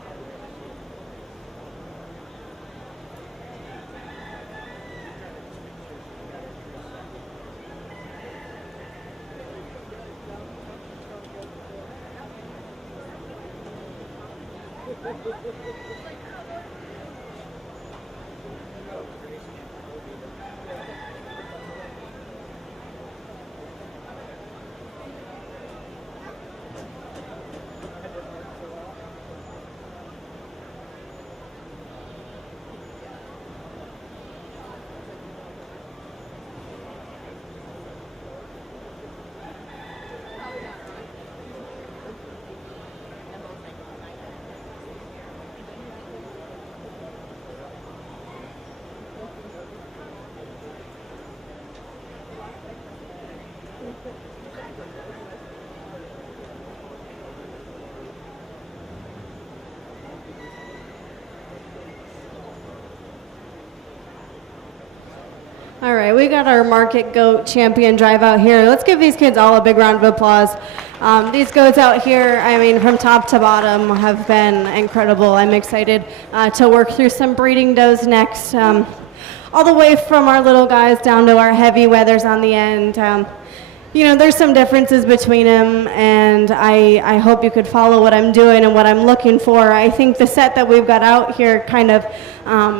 All right, we got our market goat champion drive out here. Let's give these kids all a big round of applause. These goats out here, I mean, from top to bottom have been incredible. I'm excited to work through some breeding does next. All the way from our little guys down to our heavy weathers on the end. You know, there's some differences between them, and I hope you could follow what I'm doing and what I'm looking for. I think the set that we've got out here kind of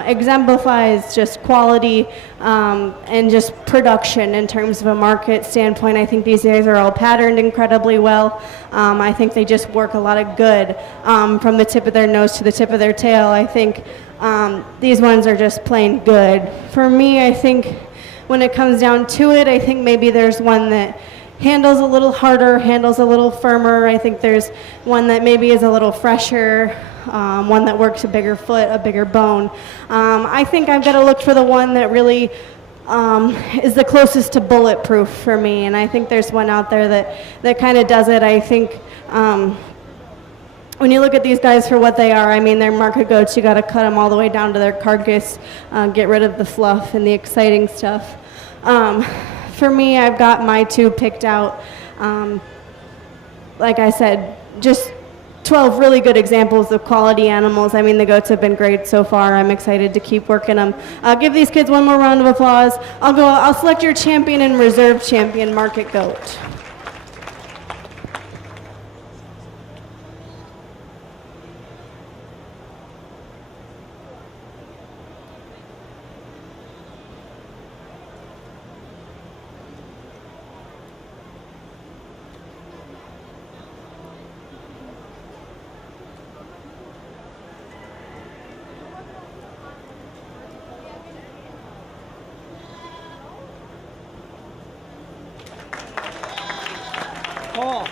exemplifies just quality and just production in terms of a market standpoint. I think these guys are all patterned incredibly well. I think they just work a lot of good from the tip of their nose to the tip of their tail. I think these ones are just plain good. For me, I think when it comes down to it, I think maybe there's one that handles a little harder, handles a little firmer. I think there's one that maybe is a little fresher, one that works a bigger foot, a bigger bone. I think I've got to look for the one that really is the closest to bulletproof for me, and I think there's one out there that kind of does it. I think when you look at these guys for what they are, I mean, they're market goats. You got to cut them all the way down to their carcass, get rid of the fluff and the exciting stuff. For me, I've got my two picked out. Like I said, just 12 really good examples of quality animals. I mean, the goats have been great so far. I'm excited to keep working them. Give these kids one more round of applause. I'll select your champion and reserve champion market goat. Paul.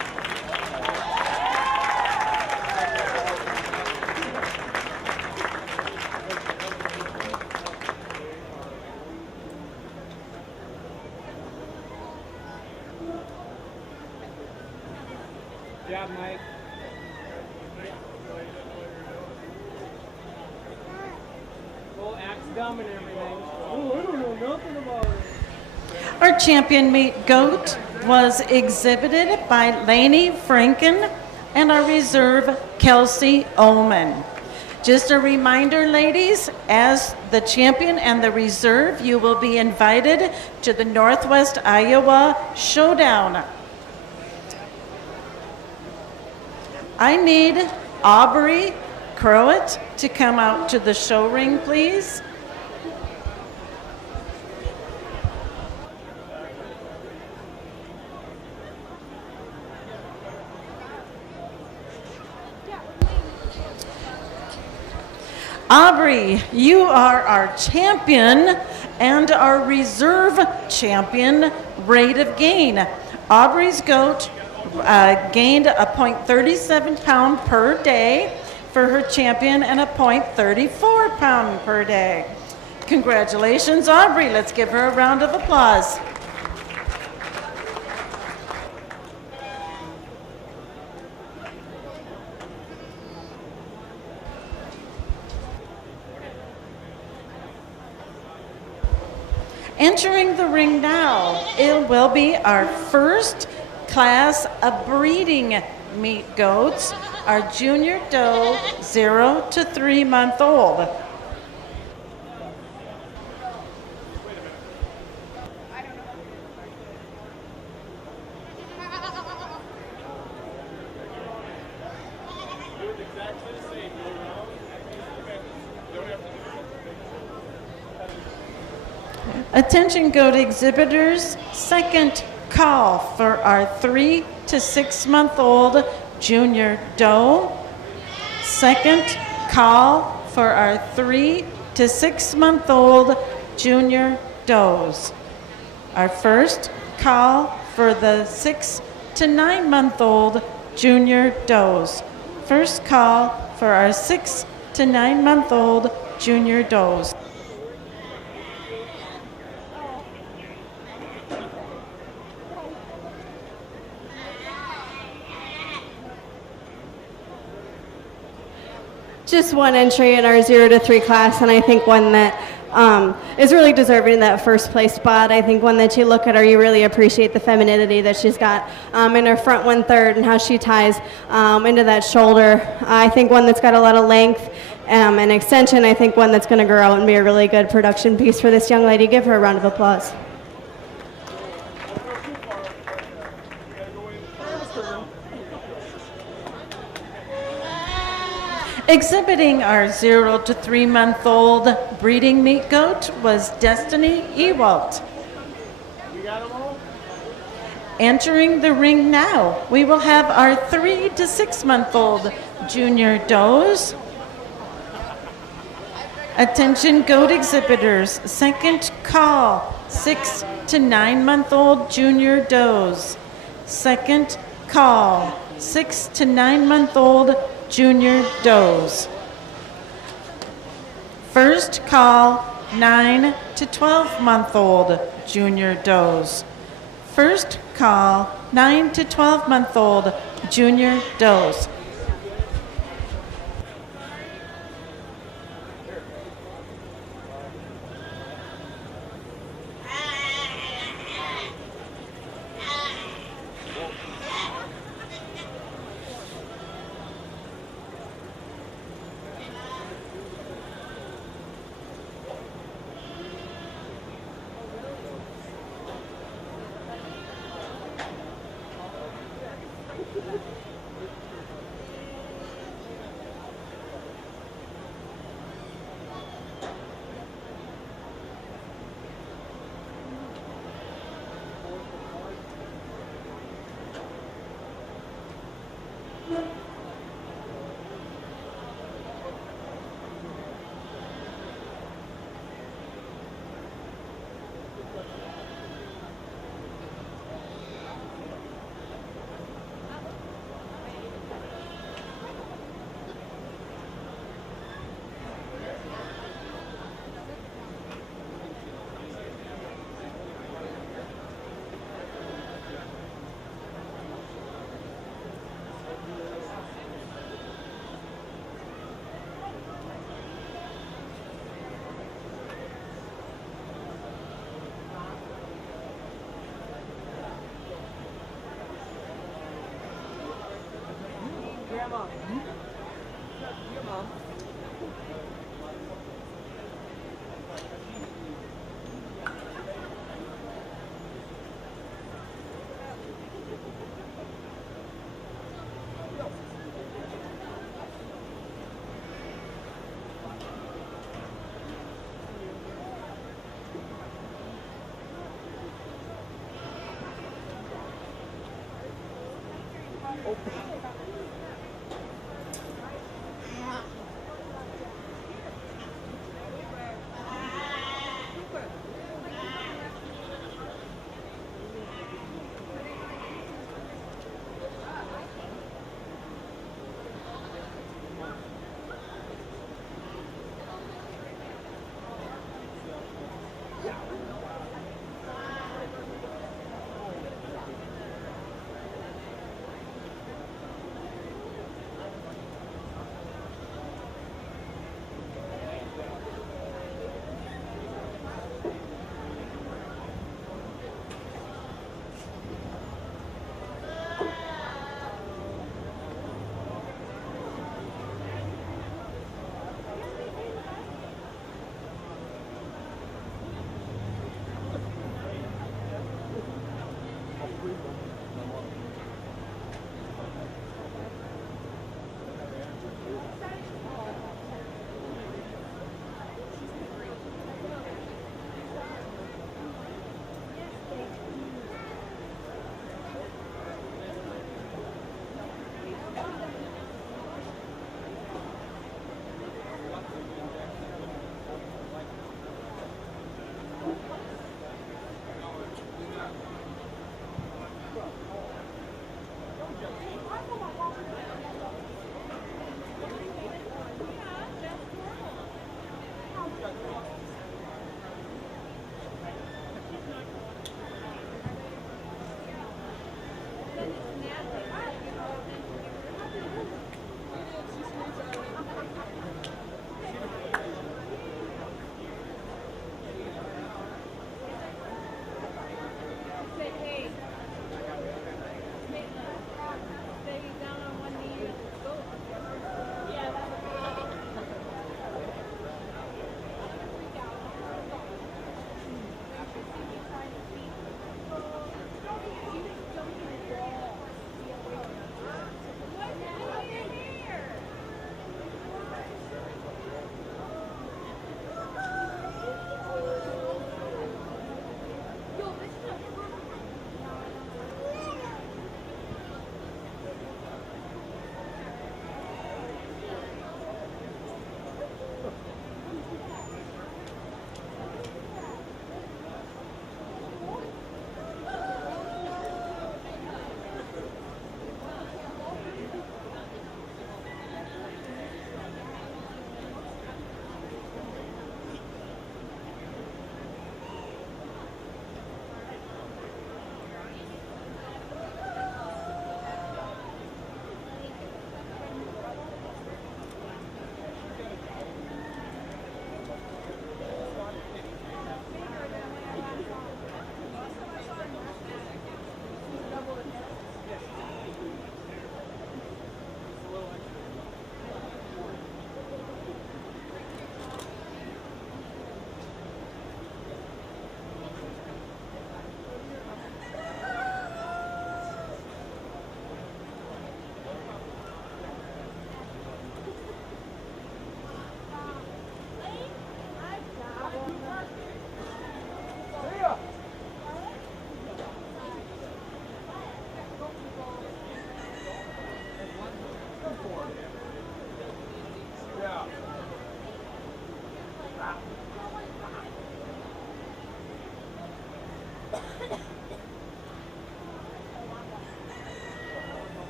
Yeah, Mike. Well, axe dumb and everything. Oh, I don't know nothing about it. Our champion meat goat was exhibited by Lainey Franken and our reserve Kelsey Oman. Just a reminder, ladies, as the champion and the reserve, you will be invited to the Northwest Iowa Showdown. I need Aubrey Crowett to come out to the show ring, please. Aubrey, you are our champion and our reserve champion rate of gain. Aubrey's goat gained a 0.37 pound per day for her champion and a 0.34 pound per day. Congratulations, Aubrey. Let's give her a round of applause. Entering the ring now, it will be our first class of breeding meat goats are junior doe 0 to 3 month old. Attention goat exhibitors, second call for our 3 to 6 month old junior doe. Second call for our 3 to 6 month old junior does. Our first call for the 6 to 9 month old junior does. First call for our 6 to 9 month old junior does. Just one entry in our 0 to 3 class, and I think one that is really deserving of that first place spot. I think one that you look at her, you really appreciate the femininity that she's got in her front 1/3 and how she ties into that shoulder. I think one that's got a lot of length and extension. I think one that's going to grow out and be a really good production piece for this young lady. Give her a round of applause. Exhibiting our 0 to 3 month old breeding meat goat was Destiny Ewalt. Entering the ring now, we will have our 3 to 6 month old junior does. Attention goat exhibitors, second call, 6 to 9 month old junior does. Second call, 6 to 9 month old junior does. First call, 9 to 12 month old junior does. First call, 9 to 12 month old junior does. Grandma. Your mom.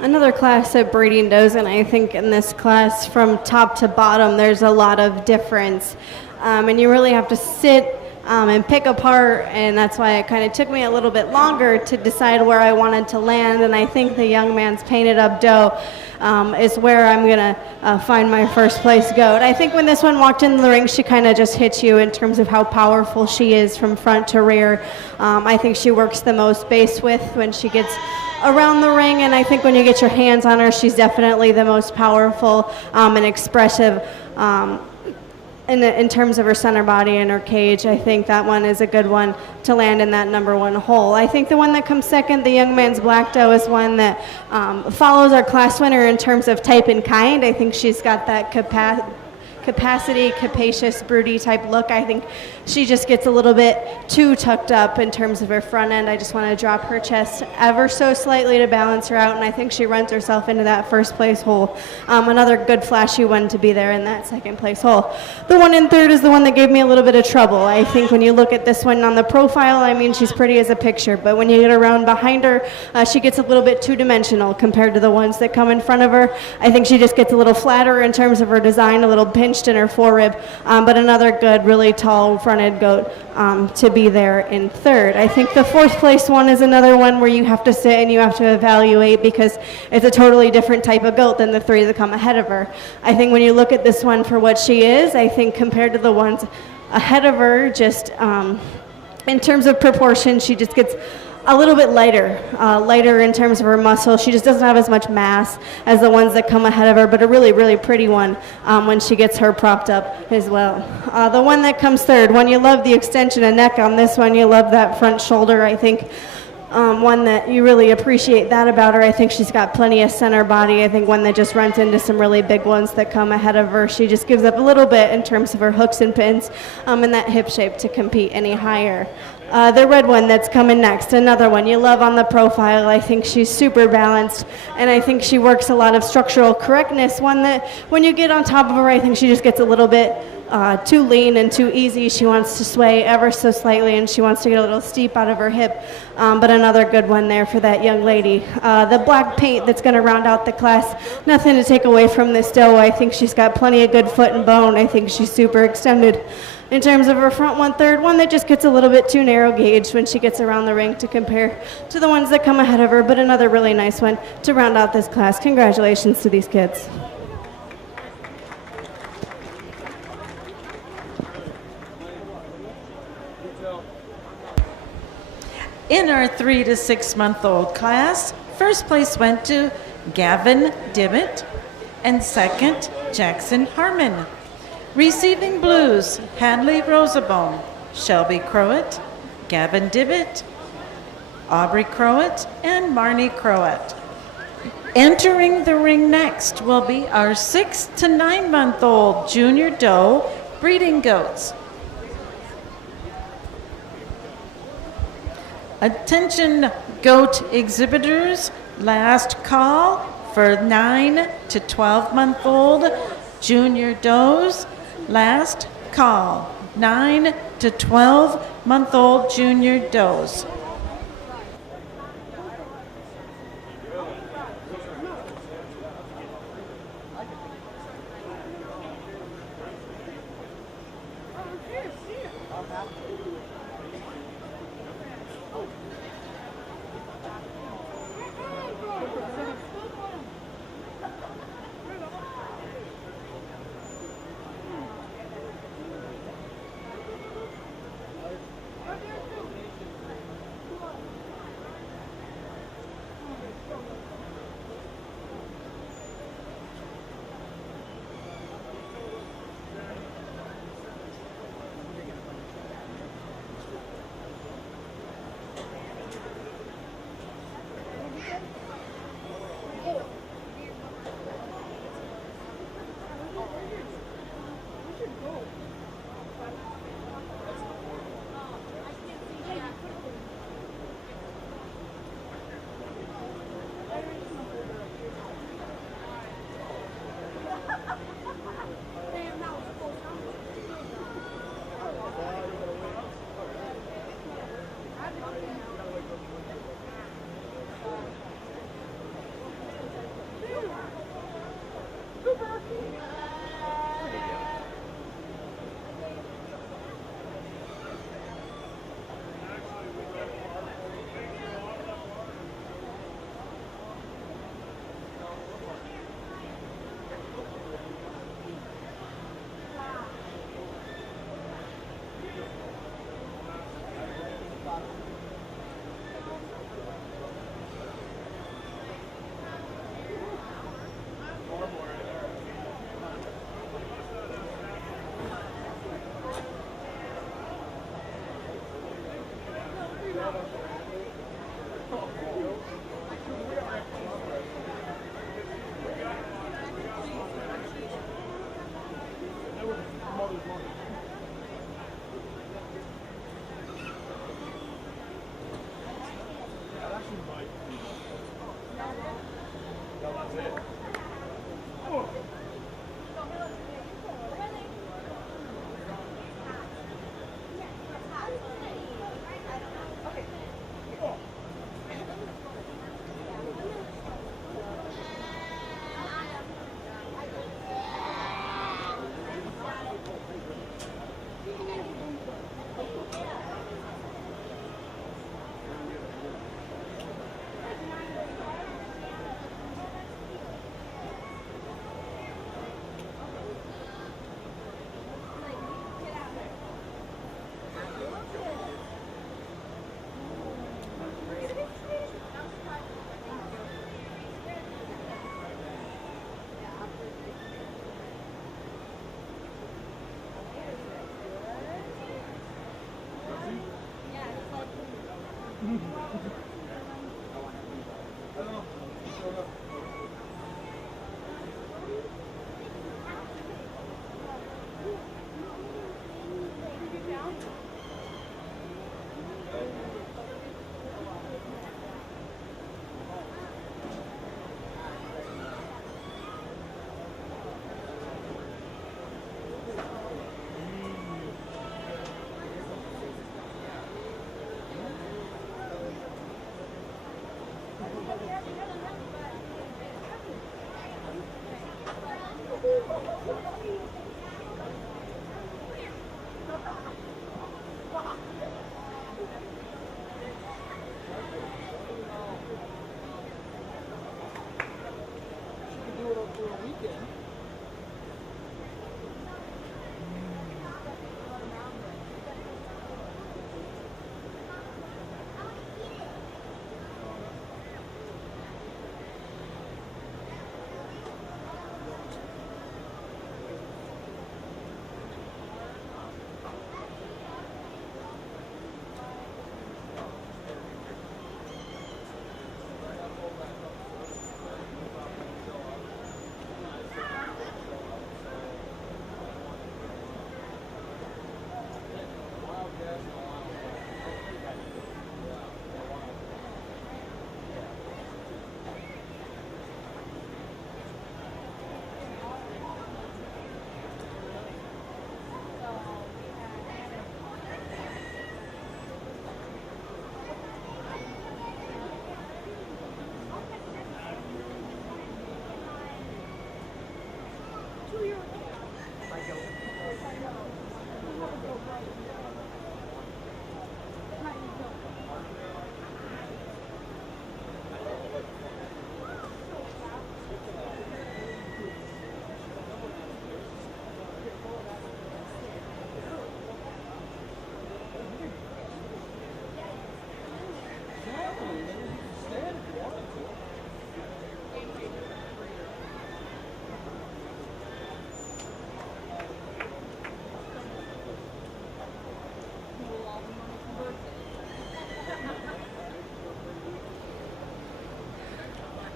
Another class of breeding does, and I think in this class from top to bottom there's a lot of difference. And you really have to sit and pick apart, and that's why it kind of took me a little bit longer to decide where I wanted to land. And I think the young man's painted up doe is where I'm going to find my first place goat. I think when this one walked in the ring, she kind of just hits you in terms of how powerful she is from front to rear. I think she works the most base width when she gets around the ring, and I think when you get your hands on her, she's definitely the most powerful and expressive in terms of her center body and her cage. I think that one is a good one to land in that number one hole. I think the one that comes second, the young man's black doe, is one that follows our class winner in terms of type and kind. I think she's got that capacity, capacious, broody type look. I think she just gets a little bit too tucked up in terms of her front end. I just want to drop her chest ever so slightly to balance her out, and I think she runs herself into that first place hole. Another good flashy one to be there in that second place hole. The one in third is the one that gave me a little bit of trouble. I think when you look at this one on the profile, I mean, she's pretty as a picture, but when you get around behind her, she gets a little bit two-dimensional compared to the ones that come in front of her. I think she just gets a little flatter in terms of her design, a little pinched in her forerib, but another good, really tall fronted goat to be there in third. I think the fourth place one is another one where you have to sit and you have to evaluate because it's a totally different type of goat than the three that come ahead of her. I think when you look at this one for what she is, I think compared to the ones ahead of her, just in terms of proportion, she just gets a little bit lighter in terms of her muscle. She just doesn't have as much mass as the ones that come ahead of her, but a really, really pretty one when she gets her propped up as well. The one that comes third, when you love the extension of neck on this one, you love that front shoulder. I think one that you really appreciate that about her. I think she's got plenty of center body. I think one that just runs into some really big ones that come ahead of her. She just gives up a little bit in terms of her hooks and pins and that hip shape to compete any higher. The red one that's coming next, another one you love on the profile. I think she's super balanced, and I think she works a lot of structural correctness. One that when you get on top of her, I think she just gets a little bit too lean and too easy. She wants to sway ever so slightly, and she wants to get a little steep out of her hip, but another good one there for that young lady. The black paint that's going to round out the class, nothing to take away from this doe. I think she's got plenty of good foot and bone. I think she's super extended. In terms of her front one third, one that just gets a little bit too narrow gauge when she gets around the ring to compare to the ones that come ahead of her, but another really nice one to round out this class. Congratulations to these kids. In our 3 to 6 month old class, first place went to Gavin Dibbett and second, Jackson Harmon. Receiving blues, Hadley Rosabone, Shelby Crowett, Gavin Dibbett, Aubrey Crowett, and Marnie Crowett. Entering the ring next will be our 6 to 9 month old junior doe breeding goats. Attention goat exhibitors, last call for 9 to 12 month old junior does. Last call, 9 to 12 month old junior does.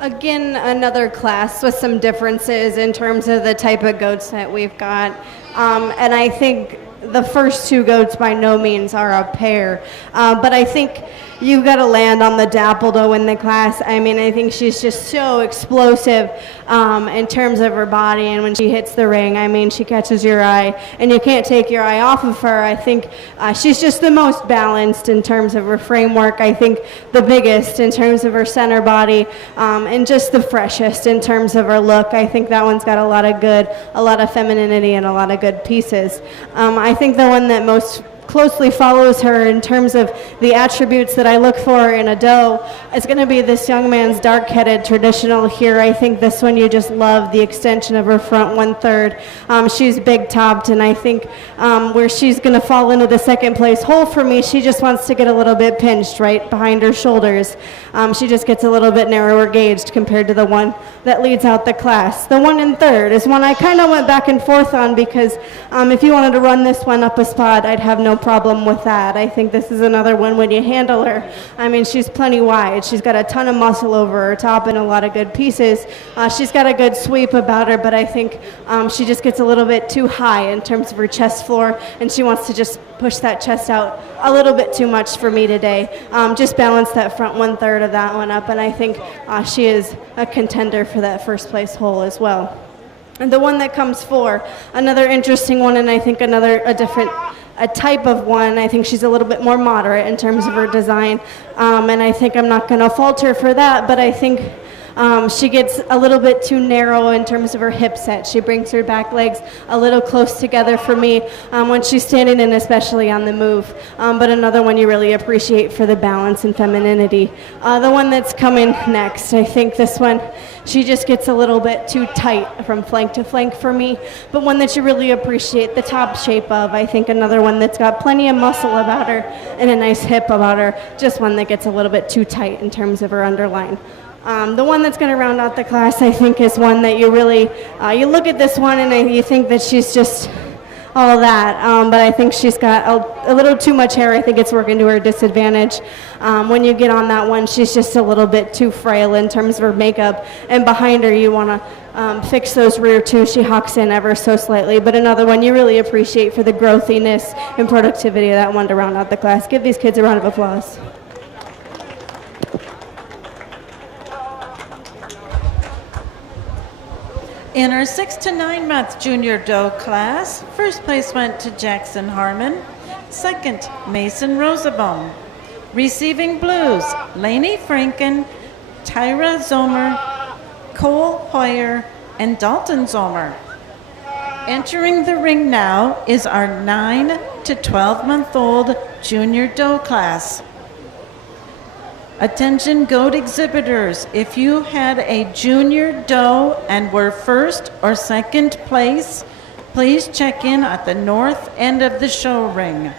Again, another class with some differences in terms of the type of goats that we've got. And I think the first two goats by no means are a pair. But I think you've got to land on the Dapple to win the class. I mean, I think she's just so explosive in terms of her body, and when she hits the ring, I mean, she catches your eye, and you can't take your eye off of her. I think she's just the most balanced in terms of her framework. I think the biggest in terms of her center body, and just the freshest in terms of her look. I think that one's got a lot of femininity and a lot of good pieces. I think the one that most closely follows her in terms of the attributes that I look for in a doe is going to be this young man's dark-headed traditional here. I think this one you just love the extension of her front 1/3. She's big-topped, and I think where she's going to fall into the second place hole for me, she just wants to get a little bit pinched right behind her shoulders. She just gets a little bit narrower gauged compared to the one that leads out the class. The 1 and 3rd is one I kind of went back and forth on because if you wanted to run this one up a spot, I'd have no no problem with that. I think this is another one when you handle her. I mean, she's plenty wide. She's got a ton of muscle over her top and a lot of good pieces. She's got a good sweep about her, but I think she just gets a little bit too high in terms of her chest floor, and she wants to just push that chest out a little bit too much for me today. Just balance that front 1/3 of that one up, and I think she is a contender for that first place hole as well. And the one that comes for, another interesting one, and I think a type of one. I think she's a little bit more moderate in terms of her design, and I think I'm not going to fault her for that, but I think she gets a little bit too narrow in terms of her hip set. She brings her back legs a little close together for me when she's standing and especially on the move. But another one you really appreciate for the balance and femininity. The one that's coming next, I think this one, she just gets a little bit too tight from flank to flank for me, but one that you really appreciate the top shape of. I think another one that's got plenty of muscle about her and a nice hip about her, just one that gets a little bit too tight in terms of her underline. The one that's going to round out the class, I think, is one that you really, you look at this one and you think that she's just all that, but I think she's got a little too much hair. I think it's working to her disadvantage. When you get on that one, she's just a little bit too frail in terms of her makeup, and behind her you want to fix those rear too. She hawks in ever so slightly, but another one you really appreciate for the growthiness and productivity of that one to round out the class. Give these kids a round of applause. In our 6 to 9 month junior doe class, first place went to Jackson Harmon, second Mason Rosenbaum. Receiving blues, Lainey Franken, Tyra Zomer, Cole Hoyer, and Dalton Zomer. Entering the ring now is our 9 to 12 month old junior doe class. Attention goat exhibitors, if you had a junior doe and were first or second place, please check in at the north end of the show ring.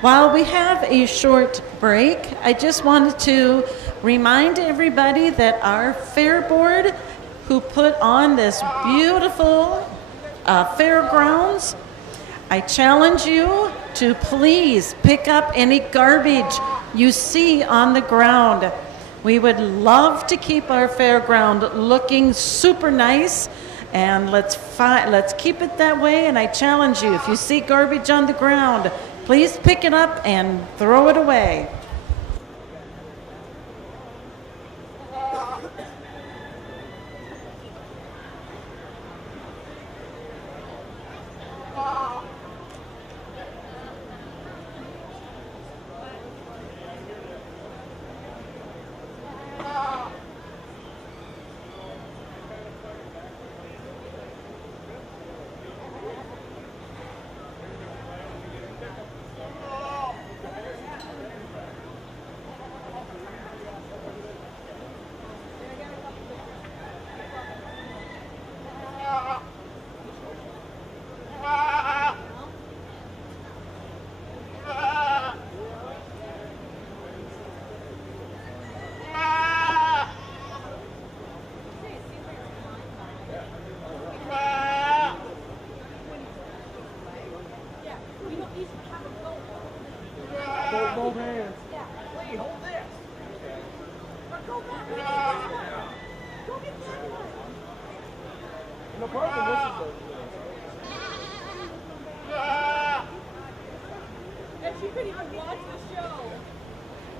While we have a short break, I just wanted to remind everybody that our fair board, who put on this beautiful fairgrounds, I challenge you to please pick up any garbage you see on the ground. We would love to keep our fairground looking super nice, and let's keep it that way. And I challenge you, if you see garbage on the ground, please pick it up and throw it away. Both hands. Wait, hold this. Go back. Go get that one. No problem. This is And she couldn't even watch the show.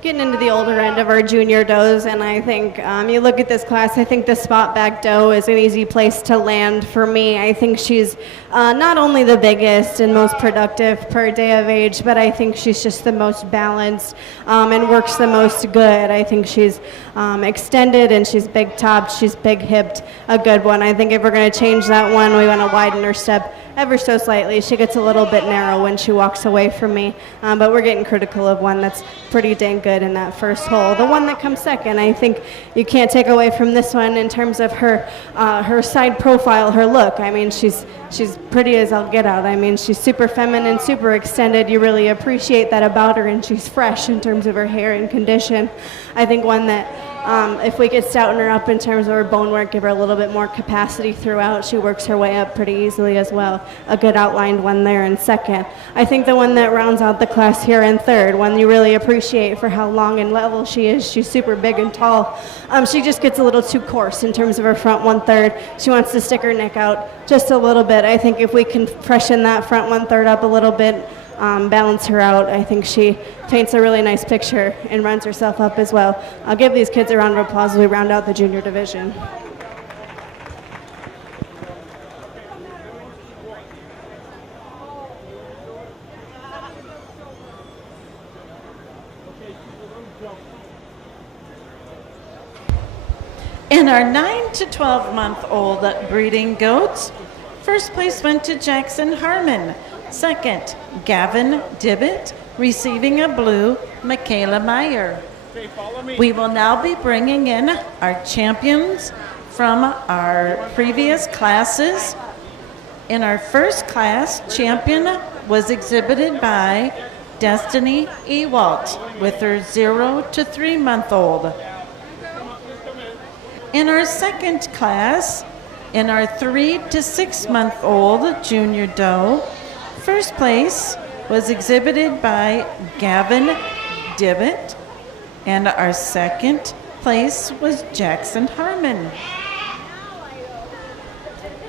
Getting into the older end of our junior does, and I think you look at this class, I think the spot back doe is an easy place to land for me. I think she's not only the biggest and most productive per day of age, but I think she's just the most balanced and works the most good. I think she's extended and she's big topped, she's big hipped, a good one. I think if we're going to change that one, we want to widen her step ever so slightly. She gets a little bit narrow when she walks away from me, but we're getting critical of one that's pretty dang good in that first hole. The one that comes second, I think you can't take away from this one in terms of her side profile, her look. I mean, she's pretty as I'll get out. I mean, she's super feminine, super extended. You really appreciate that about her, and she's fresh in terms of her hair and condition. I think one that if we could stouten her up in terms of her bone work, give her a little bit more capacity throughout, she works her way up pretty easily as well. A good outlined one there in second. I think the one that rounds out the class here in third, one you really appreciate for how long and level she is. She's super big and tall. She just gets a little too coarse in terms of her front 1/3. She wants to stick her neck out just a little bit. I think if we can freshen that front 1/3 up a little bit, balance her out, I think she paints a really nice picture and runs herself up as well. I'll give these kids a round of applause as we round out the junior division. In our 9 to 12-month-old breeding goats, first place went to Jackson Harmon. Second, Gavin Dibbett, receiving a blue, Michaela Meyer. Okay, follow me. We will now be bringing in our champions from our previous classes. In our first class, champion was exhibited by Destiny Ewalt with her 0 to 3-month-old. In our second class, in our 3 to 6-month-old junior doe, first place was exhibited by Gavin Dibbett, and our second place was Jackson Harmon.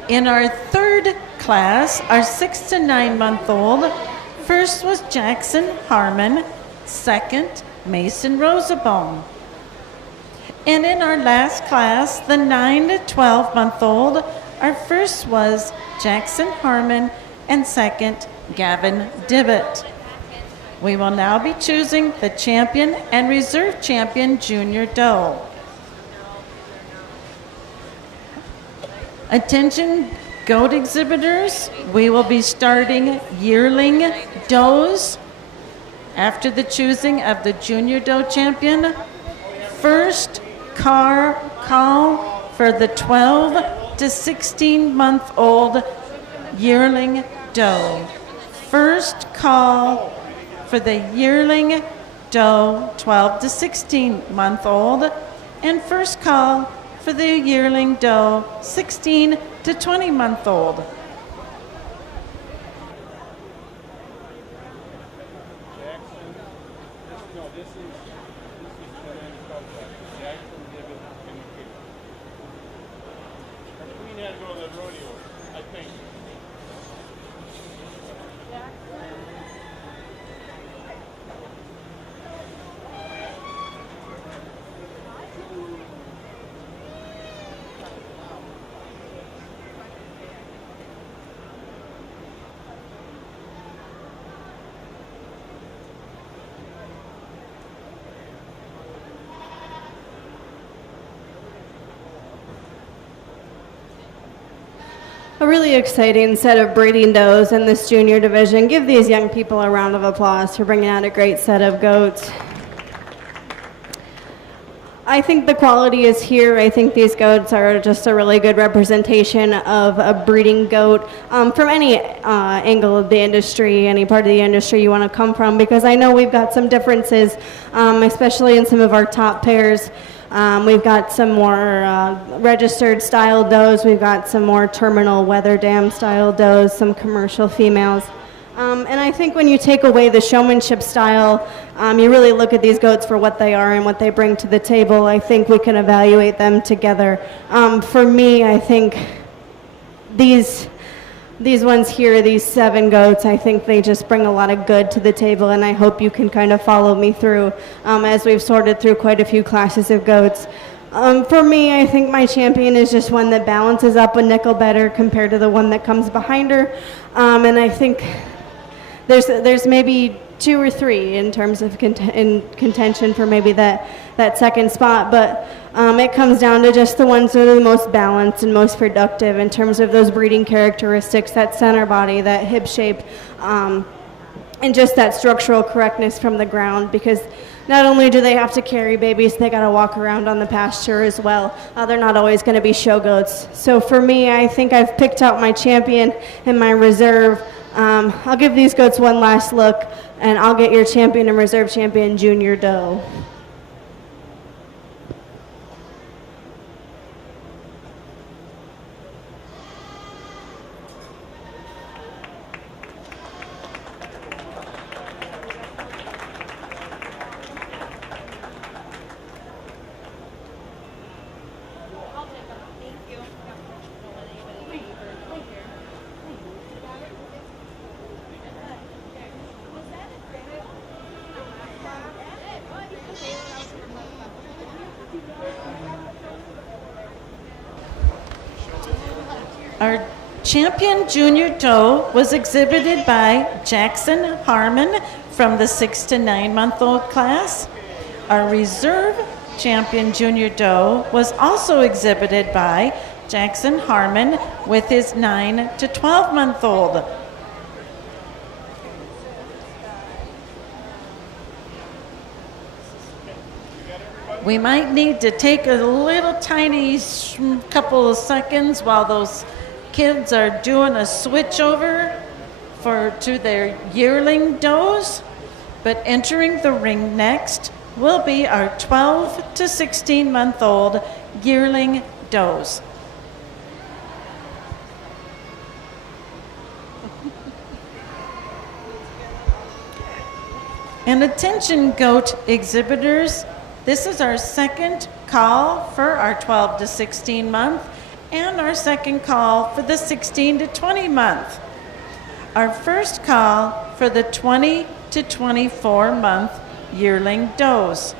In our third class, our 6 to 9-month-old, first was Jackson Harmon, second Mason Rosenbaum. And in our last class, the 9 to 12-month-old, our first was Jackson Harmon and second Gavin Dibbett. We will now be choosing the champion and reserve champion junior doe. Attention goat exhibitors, we will be starting yearling does after the choosing of the junior doe champion. First call for the 12 to 16-month-old yearling doe. First call for the yearling doe 12 to 16-month-old, and first call for the yearling doe 16 to 20-month-old. A really exciting set of breeding does in this junior division. Give these young people a round of applause for bringing out a great set of goats. I think the quality is here. I think these goats are just a really good representation of a breeding goat from any angle of the industry, any part of the industry you want to come from, because I know we've got some differences, especially in some of our top pairs. We've got some more registered style does. We've got some more terminal weather dam style does, some commercial females. And I think when you take away the showmanship style, you really look at these goats for what they are and what they bring to the table. I think we can evaluate them together. For me, I think these ones here, these 7 goats, I think they just bring a lot of good to the table, and I hope you can kind of follow me through as we've sorted through quite a few classes of goats. For me, I think my champion is just one that balances up a nickel better compared to the one that comes behind her, and I think there's maybe 2 or 3 in terms of in contention for maybe that second spot, but it comes down to just the ones that are the most balanced and most productive in terms of those breeding characteristics, that center body, that hip shape, and just that structural correctness from the ground, because not only do they have to carry babies, they got to walk around on the pasture as well. They're not always going to be show goats. So for me, I think I've picked out my champion and my reserve. I'll give these goats one last look, and I'll get your champion and reserve champion junior doe. Our champion junior doe was exhibited by Jackson Harmon from the 6 to 9 month old class. Our reserve champion junior doe was also exhibited by Jackson Harmon with his 9 to 12 month old. We might need to take a little tiny couple of seconds while those kids are doing a switch over to their yearling does, but entering the ring next will be our 12 to 16 month old yearling does. And attention goat exhibitors, this is our second call for our 12 to 16 month and our second call for the 16 to 20 month. Our first call for the 20 to 24 month yearling does.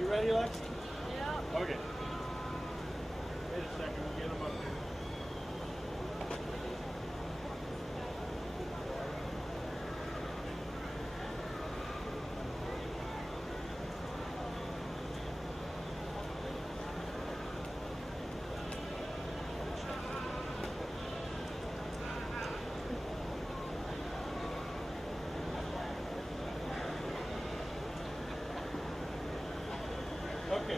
You ready, Lex? Yeah. Okay. Wait a second, we'll get him up here. Okay.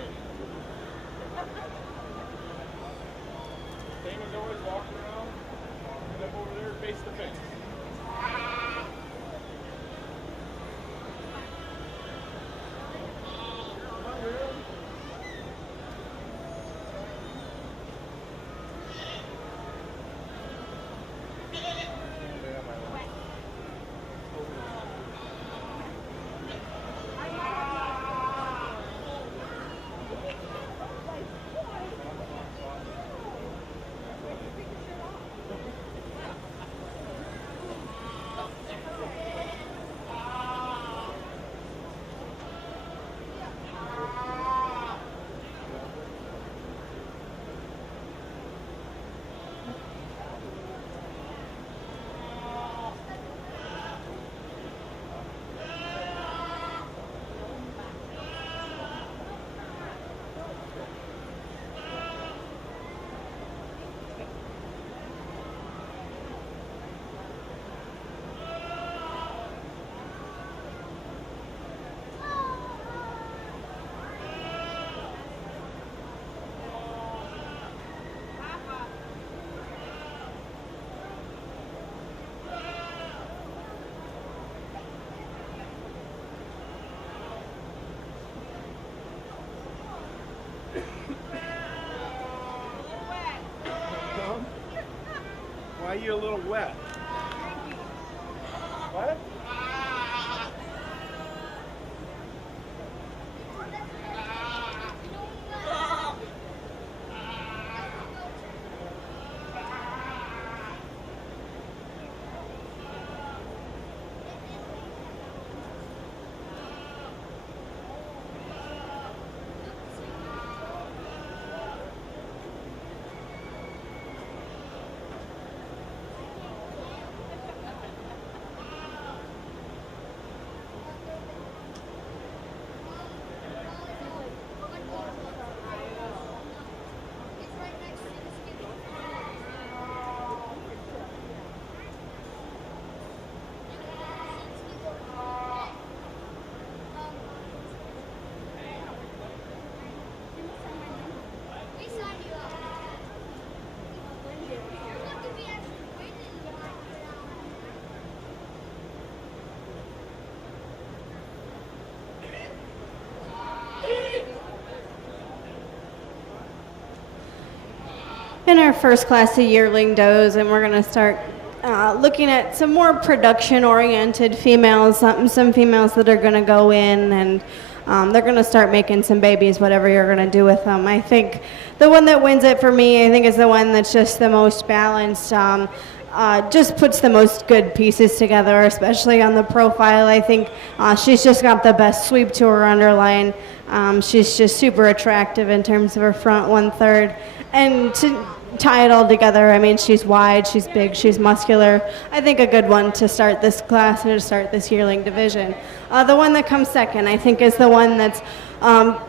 you a little wet? What? In our first class of yearling does, and we're going to start looking at some more production-oriented females, some females that are going to go in and they're going to start making some babies, whatever you're going to do with them. I think the one that wins it for me, I think, is the one that's just the most balanced, just puts the most good pieces together, especially on the profile. I think she's just got the best sweep to her underline. She's just super attractive in terms of her front 1/3. And to tie it all together, I mean, she's wide, she's big, she's muscular. I think a good one to start this class and to start this yearling division. The one that comes second, I think, is the one that's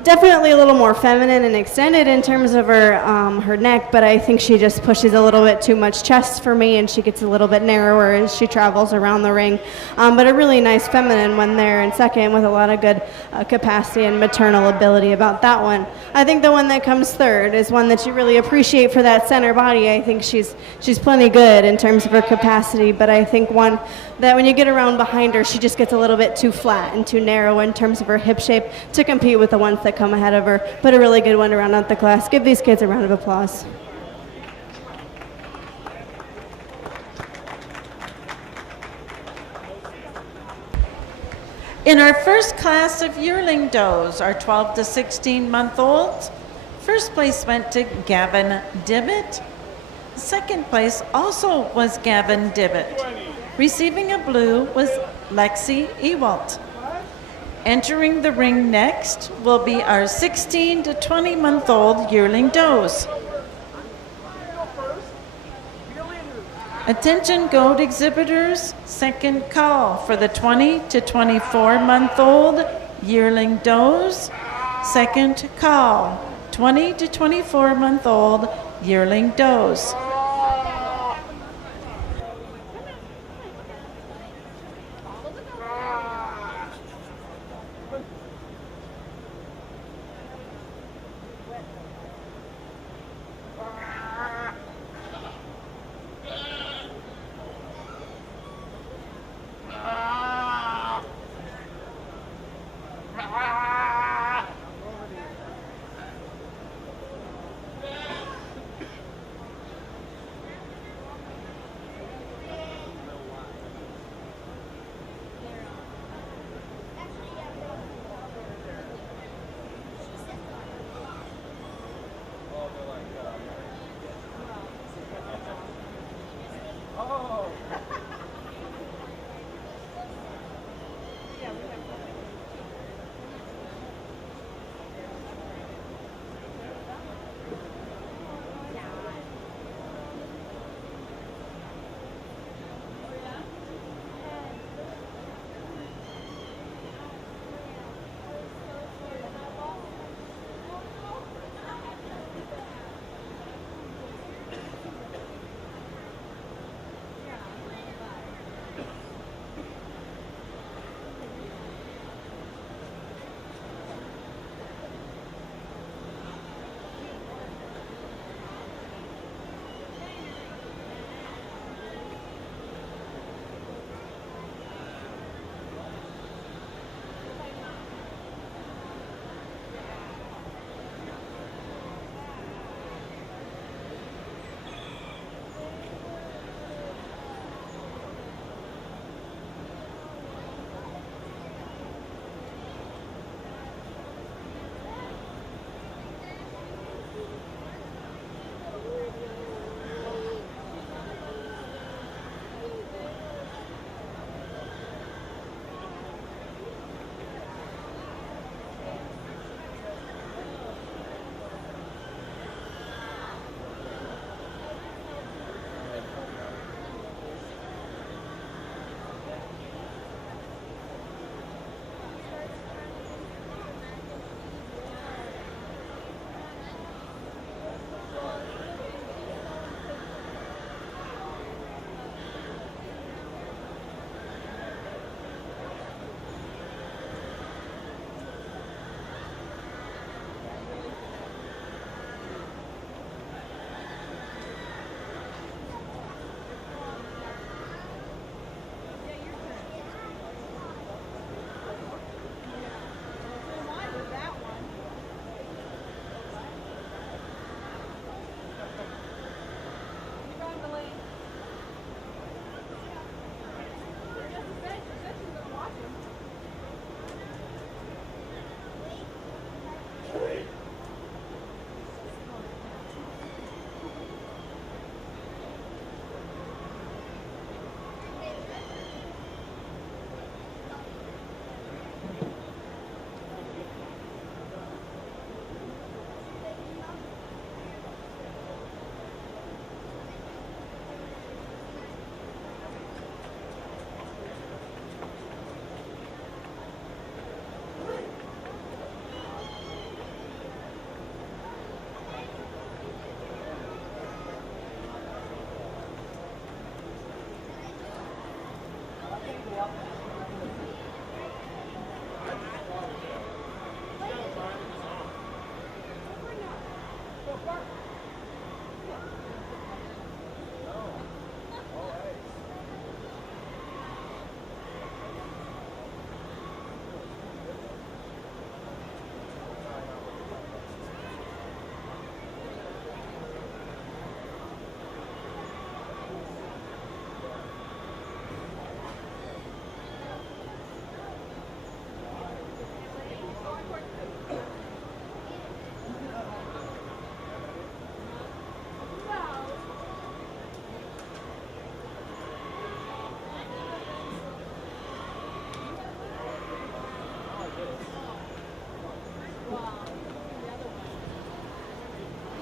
definitely a little more feminine and extended in terms of her neck, but I think she just pushes a little bit too much chest for me, and she gets a little bit narrower as she travels around the ring. But a really nice feminine one there in second with a lot of good capacity and maternal ability about that one. I think the one that comes third is one that you really appreciate for that center body. I think she's plenty good in terms of her capacity, but I think one that when you get around behind her, she just gets a little bit too flat and too narrow in terms of her hip shape to compete with the ones that come ahead of her, but a really good one to round out the class. Give these kids a round of applause. In our first class of yearling does, our 12 to 16 month olds, first place went to Gavin Dibbett. Second place also was Gavin Dibbett. Receiving a blue was Lexi Ewalt. Entering the ring next will be our 16 to 20 month old yearling does. Attention goat exhibitors, second call for the 20 to 24 month old yearling does. Second call, 20 to 24 month old yearling does.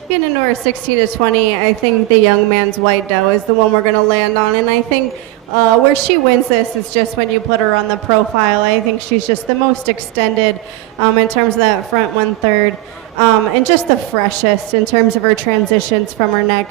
Getting into our 16 to 20, I think the young man's white doe is the one we're going to land on. And I think where she wins this is just when you put her on the profile. I think she's just the most extended in terms of that front 1/3. And just the freshest in terms of her transitions from her neck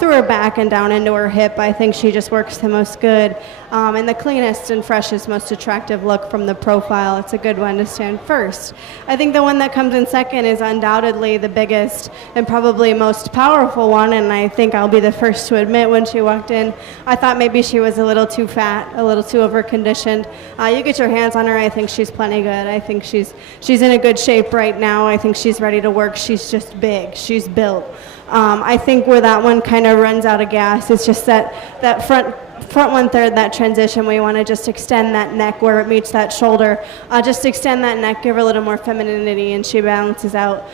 through her back and down into her hip. I think she just works the most good and the cleanest and freshest, most attractive look from the profile. It's a good one to stand first. I think the one that comes in second is undoubtedly the biggest and probably most powerful one, and I think I'll be the first to admit when she walked in, I thought maybe she was a little too fat, a little too overconditioned. You get your hands on her, I think she's plenty good. I think she's in a good shape right now. I think she's ready to work. She's just big. She's built. I think where that one kind of runs out of gas, it's just that front 1/3, that transition. We want to just extend that neck where it meets that shoulder. Just extend that neck, give her a little more femininity, and she balances out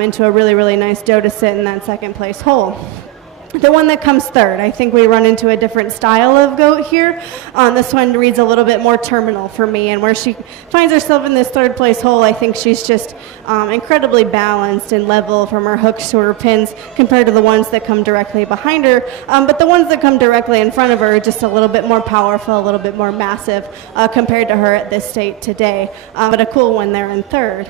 into a really, really nice doe to sit in that second place hole. The one that comes third, I think we run into a different style of goat here. This one reads a little bit more terminal for me, and where she finds herself in this third place hole, I think she's just incredibly balanced and level from her hooks to her pins compared to the ones that come directly behind her. But the ones that come directly in front of her are just a little bit more powerful, a little bit more massive compared to her at this state today. But a cool one there in third.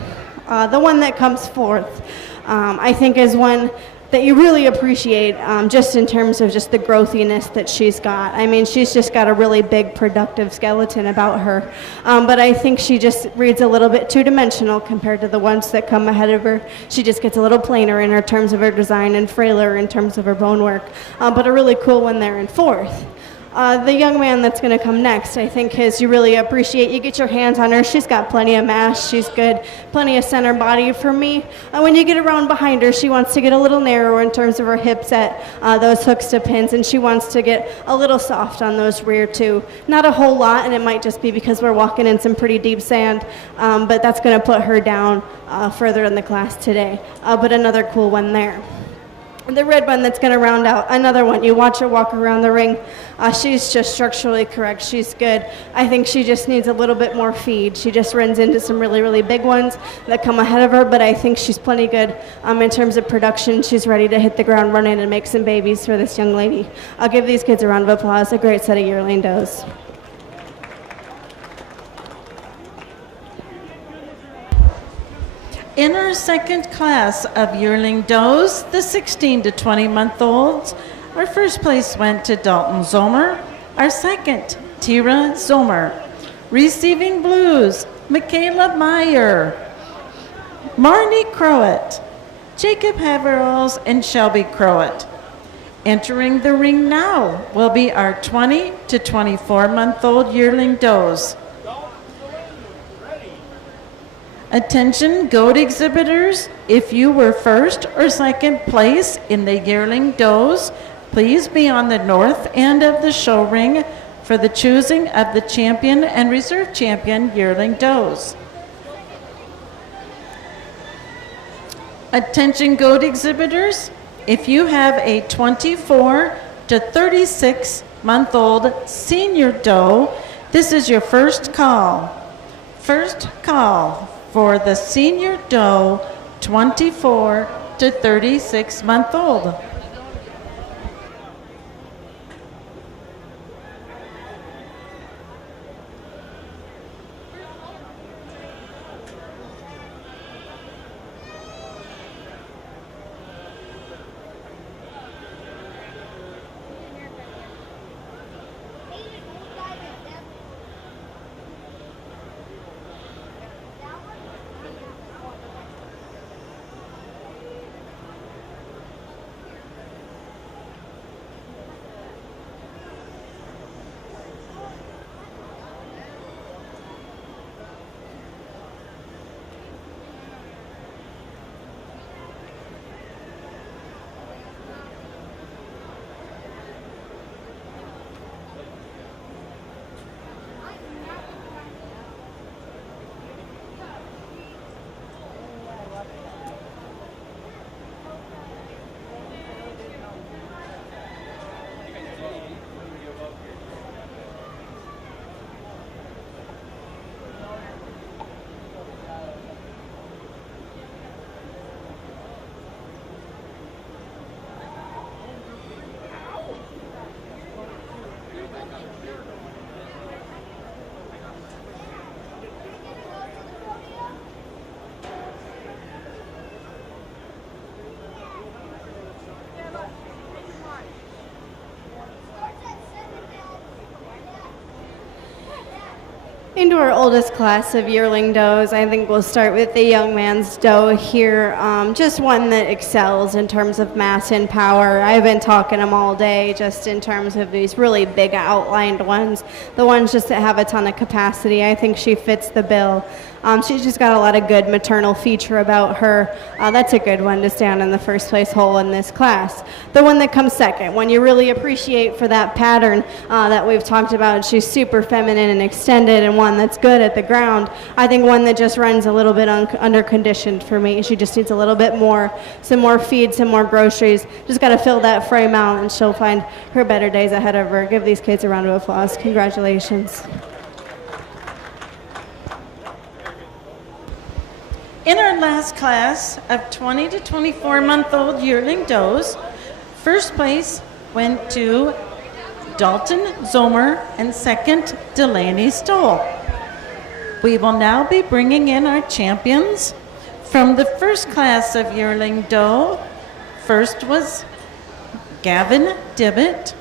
The one that comes fourth, I think, is one that you really appreciate just in terms of just the growthiness that she's got. I mean, she's just got a really big, productive skeleton about her. But I think she just reads a little bit two-dimensional compared to the ones that come ahead of her. She just gets a little plainer in her terms of her design and frailer in terms of her bone work. But a really cool one there in fourth. The young man that's going to come next, I think, you really appreciate. You get your hands on her. She's got plenty of mass. She's good. Plenty of center body for me. When you get around behind her, she wants to get a little narrower in terms of her hips at those hooks to pins, and she wants to get a little soft on those rear, too. Not a whole lot, and it might just be because we're walking in some pretty deep sand, but that's going to put her down further in the class today. But another cool one there. The red one that's going to round out, another one. You watch her walk around the ring. She's just structurally correct. She's good. I think she just needs a little bit more feed. She just runs into some really, really big ones that come ahead of her, but I think she's plenty good in terms of production. She's ready to hit the ground running and make some babies for this young lady. I'll give these kids a round of applause. A great set of yearling does. In our second class of yearling does, the 16 to 20 month olds, our first place went to Dalton Zomer, our second, Tira Zomer. Receiving blues, Michaela Meyer, Marnie Crowett, Jacob Haveralls, and Shelby Crowett. Entering the ring now will be our 20 to 24 month old yearling does. Attention goat exhibitors, if you were first or second place in the yearling does, please be on the north end of the show ring for the choosing of the champion and reserve champion yearling does. Attention goat exhibitors, if you have a 24 to 36 month old senior doe, this is your first call. First call for the senior doe, 24 to 36 month old. Into our oldest class of yearling does, I think we'll start with the young man's doe here. Just one that excels in terms of mass and power. I've been talking them all day just in terms of these really big outlined ones. The ones just that have a ton of capacity. I think she fits the bill. She's just got a lot of good maternal feature about her. That's a good one to stand in the first place hole in this class. The one that comes second, one you really appreciate for that pattern that we've talked about. She's super feminine and extended, and one that's good at the ground. I think one that just runs a little bit under conditioned for me. She just needs a little bit more, some more feed, some more groceries. Just got to fill that frame out, and she'll find her better days ahead of her. Give these kids a round of applause. Congratulations. In our last class of 20 to 24-month-old yearling does, first place went to Dalton Zomer and second Delaney Stoll. We will now be bringing in our champions from the first class of yearling doe. First was Gavin Dibbett.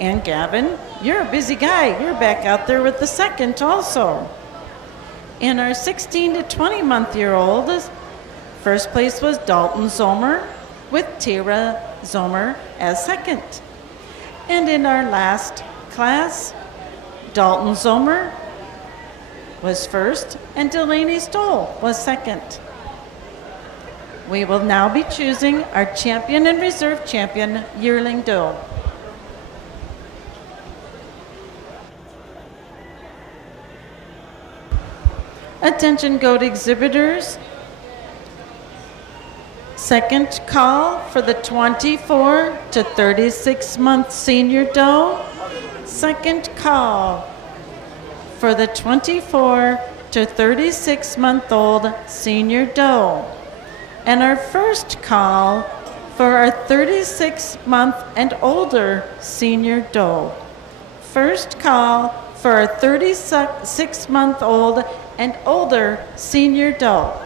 And Gavin, you're a busy guy. You're back out there with the second also. In our 16 to 20-month-year-old, first place was Dalton Zomer with Tira Zomer as second. And in our last class, Dalton Zomer was first and Delaney Stoll was second. We will now be choosing our champion and reserve champion yearling doe. Attention goat exhibitors. Second call for the 24 to 36 month senior doe. Second call for the 24 to 36 month old senior doe. And our first call for our 36 month and older senior doe. First call for our 36 month old and older senior doe.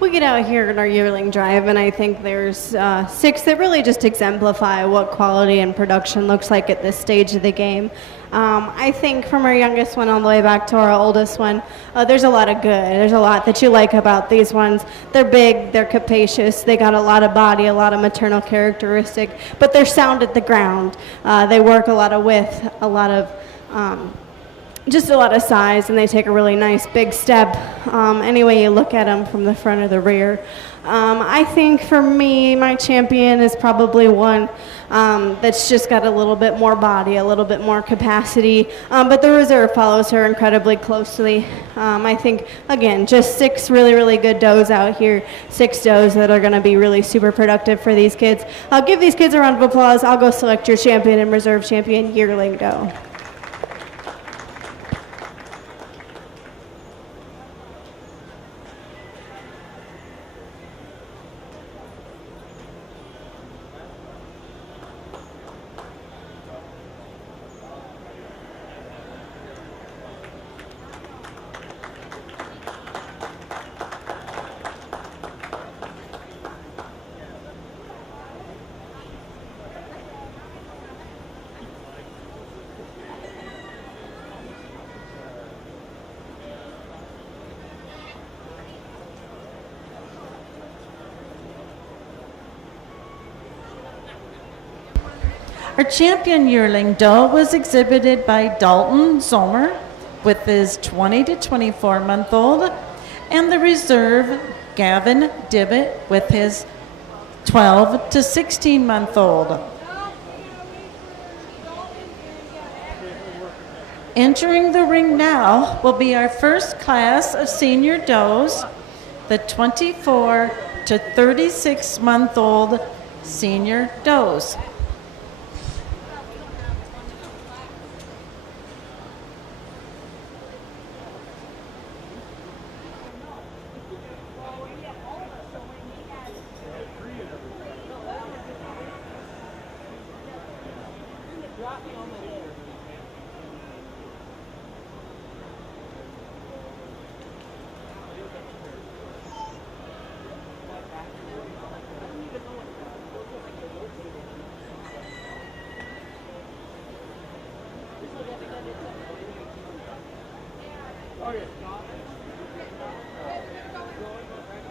We get out here in our yearling drive, and I think there's 6 that really just exemplify what quality and production looks like at this stage of the game. I think from our youngest one all the way back to our oldest one, there's a lot of good. There's a lot that you like about these ones. They're big, they're capacious, they got a lot of body, a lot of maternal characteristic, but they're sound at the ground. They work a lot of width, a lot of just a lot of size, and they take a really nice big step any way you look at them from the front or the rear. I think for me, my champion is probably one that's just got a little bit more body, a little bit more capacity, but the reserve follows her incredibly closely. I think, again, just 6 really, really good does out here, 6 does that are going to be really super productive for these kids. I'll give these kids a round of applause. I'll go select your champion and reserve champion yearling doe. Our champion yearling doe was exhibited by Dalton Zomer with his 20 to 24 month old, and the reserve Gavin Dibbett with his 12 to 16 month old. Entering the ring now will be our first class of senior does, the 24 to 36 month old senior does. Okay.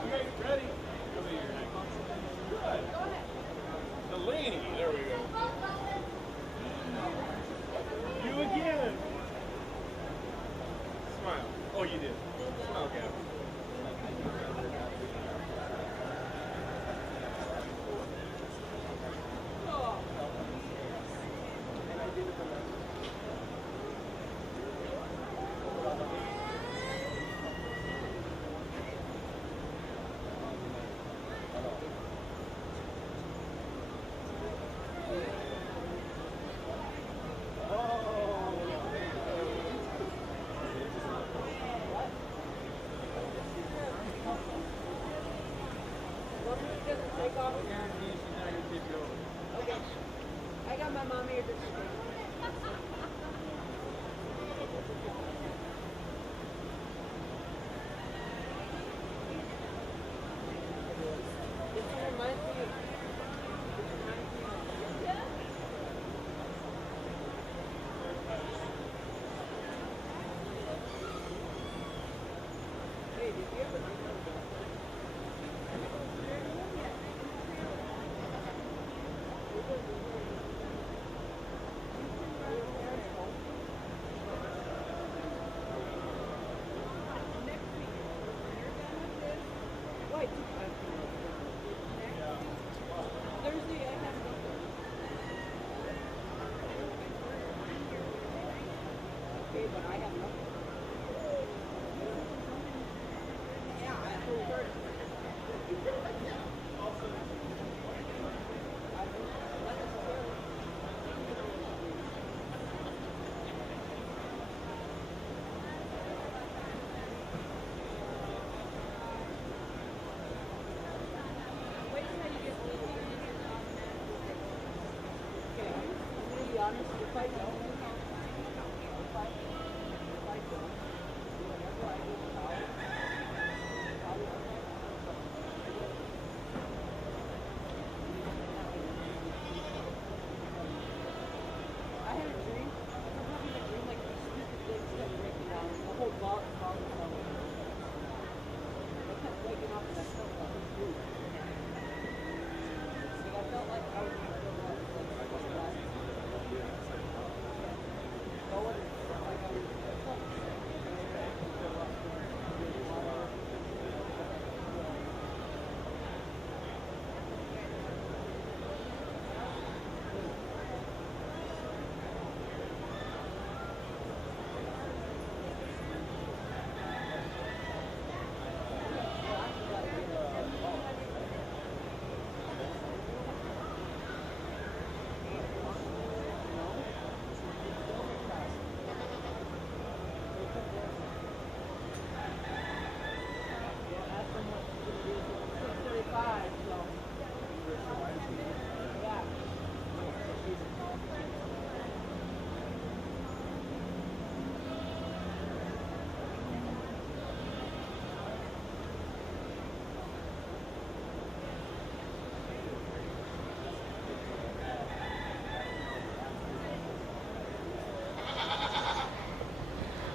Okay, ready? Good. Delaney, there we go. You again. Smile. Oh, you did. Smile, Gavin. I got my mommy here just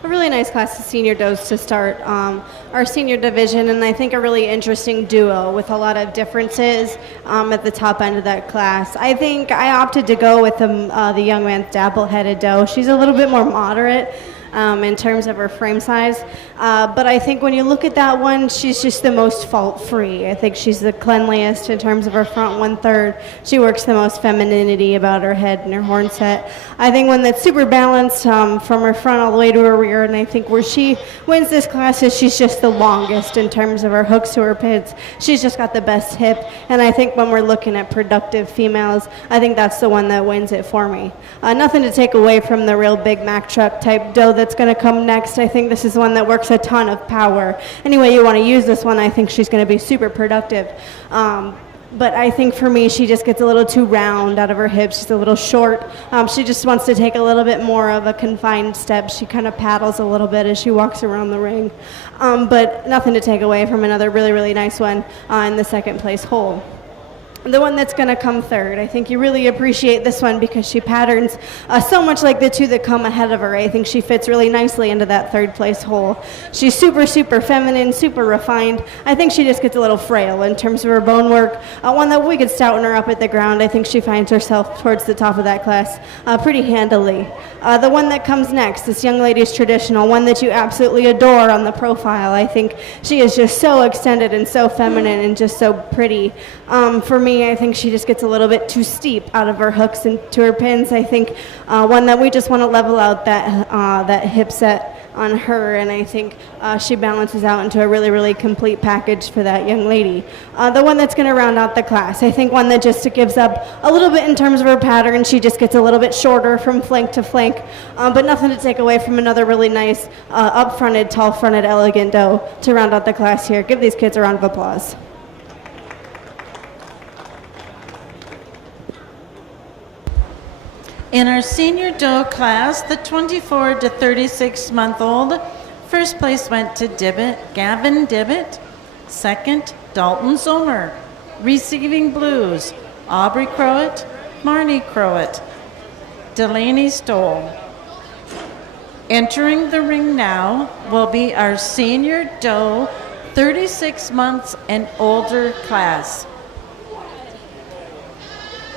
A really nice class of senior does to start our senior division, and I think a really interesting duo with a lot of differences at the top end of that class. I think I opted to go with the young man's dapple-headed doe. She's a little bit more moderate in terms of her frame size, but I think when you look at that one, she's just the most fault-free. I think she's the cleanliest in terms of her front one-third. She works the most femininity about her head and her horn set. I think when that's super balanced from her front all the way to her rear, and I think where she wins this class is she's just the longest in terms of her hooks to her pits. She's just got the best hip, and I think when we're looking at productive females, I think that's the one that wins it for me. Nothing to take away from the real big Mack truck type doe that's going to come next. I think this is one that works a ton of power. Any way you want to use this one, I think she's going to be super productive. But I think for me, she just gets a little too round out of her hips. She's a little short. She just wants to take a little bit more of a confined step. She kind of paddles a little bit as she walks around the ring. But nothing to take away from another really, really nice one in the second place hole. The one that's going to come third, I think you really appreciate this one because she patterns so much like the two that come ahead of her. I think she fits really nicely into that third place hole. She's super, super feminine, super refined. I think she just gets a little frail in terms of her bone work. One that we could stouten her up at the ground. I think she finds herself towards the top of that class pretty handily. The one that comes next, this young lady's traditional, one that you absolutely adore on the profile. I think she is just so extended and so feminine and just so pretty. For me, I think she just gets a little bit too steep out of her hooks and to her pins. I think one that we just want to level out that hip set on her, and I think she balances out into a really, really complete package for that young lady. The one that's going to round out the class, I think one that just gives up a little bit in terms of her pattern. She just gets a little bit shorter from flank to flank, but nothing to take away from another really nice up-fronted, tall-fronted, elegant doe to round out the class here. Give these kids a round of applause. In our senior doe class, the 24 to 36-month-old, first place went to Gavin Dibbett. Second, Dalton Zomer. Receiving blues, Aubrey Crowett, Marnie Crowett, Delaney Stoll. Entering the ring now will be our senior doe 36 months and older class.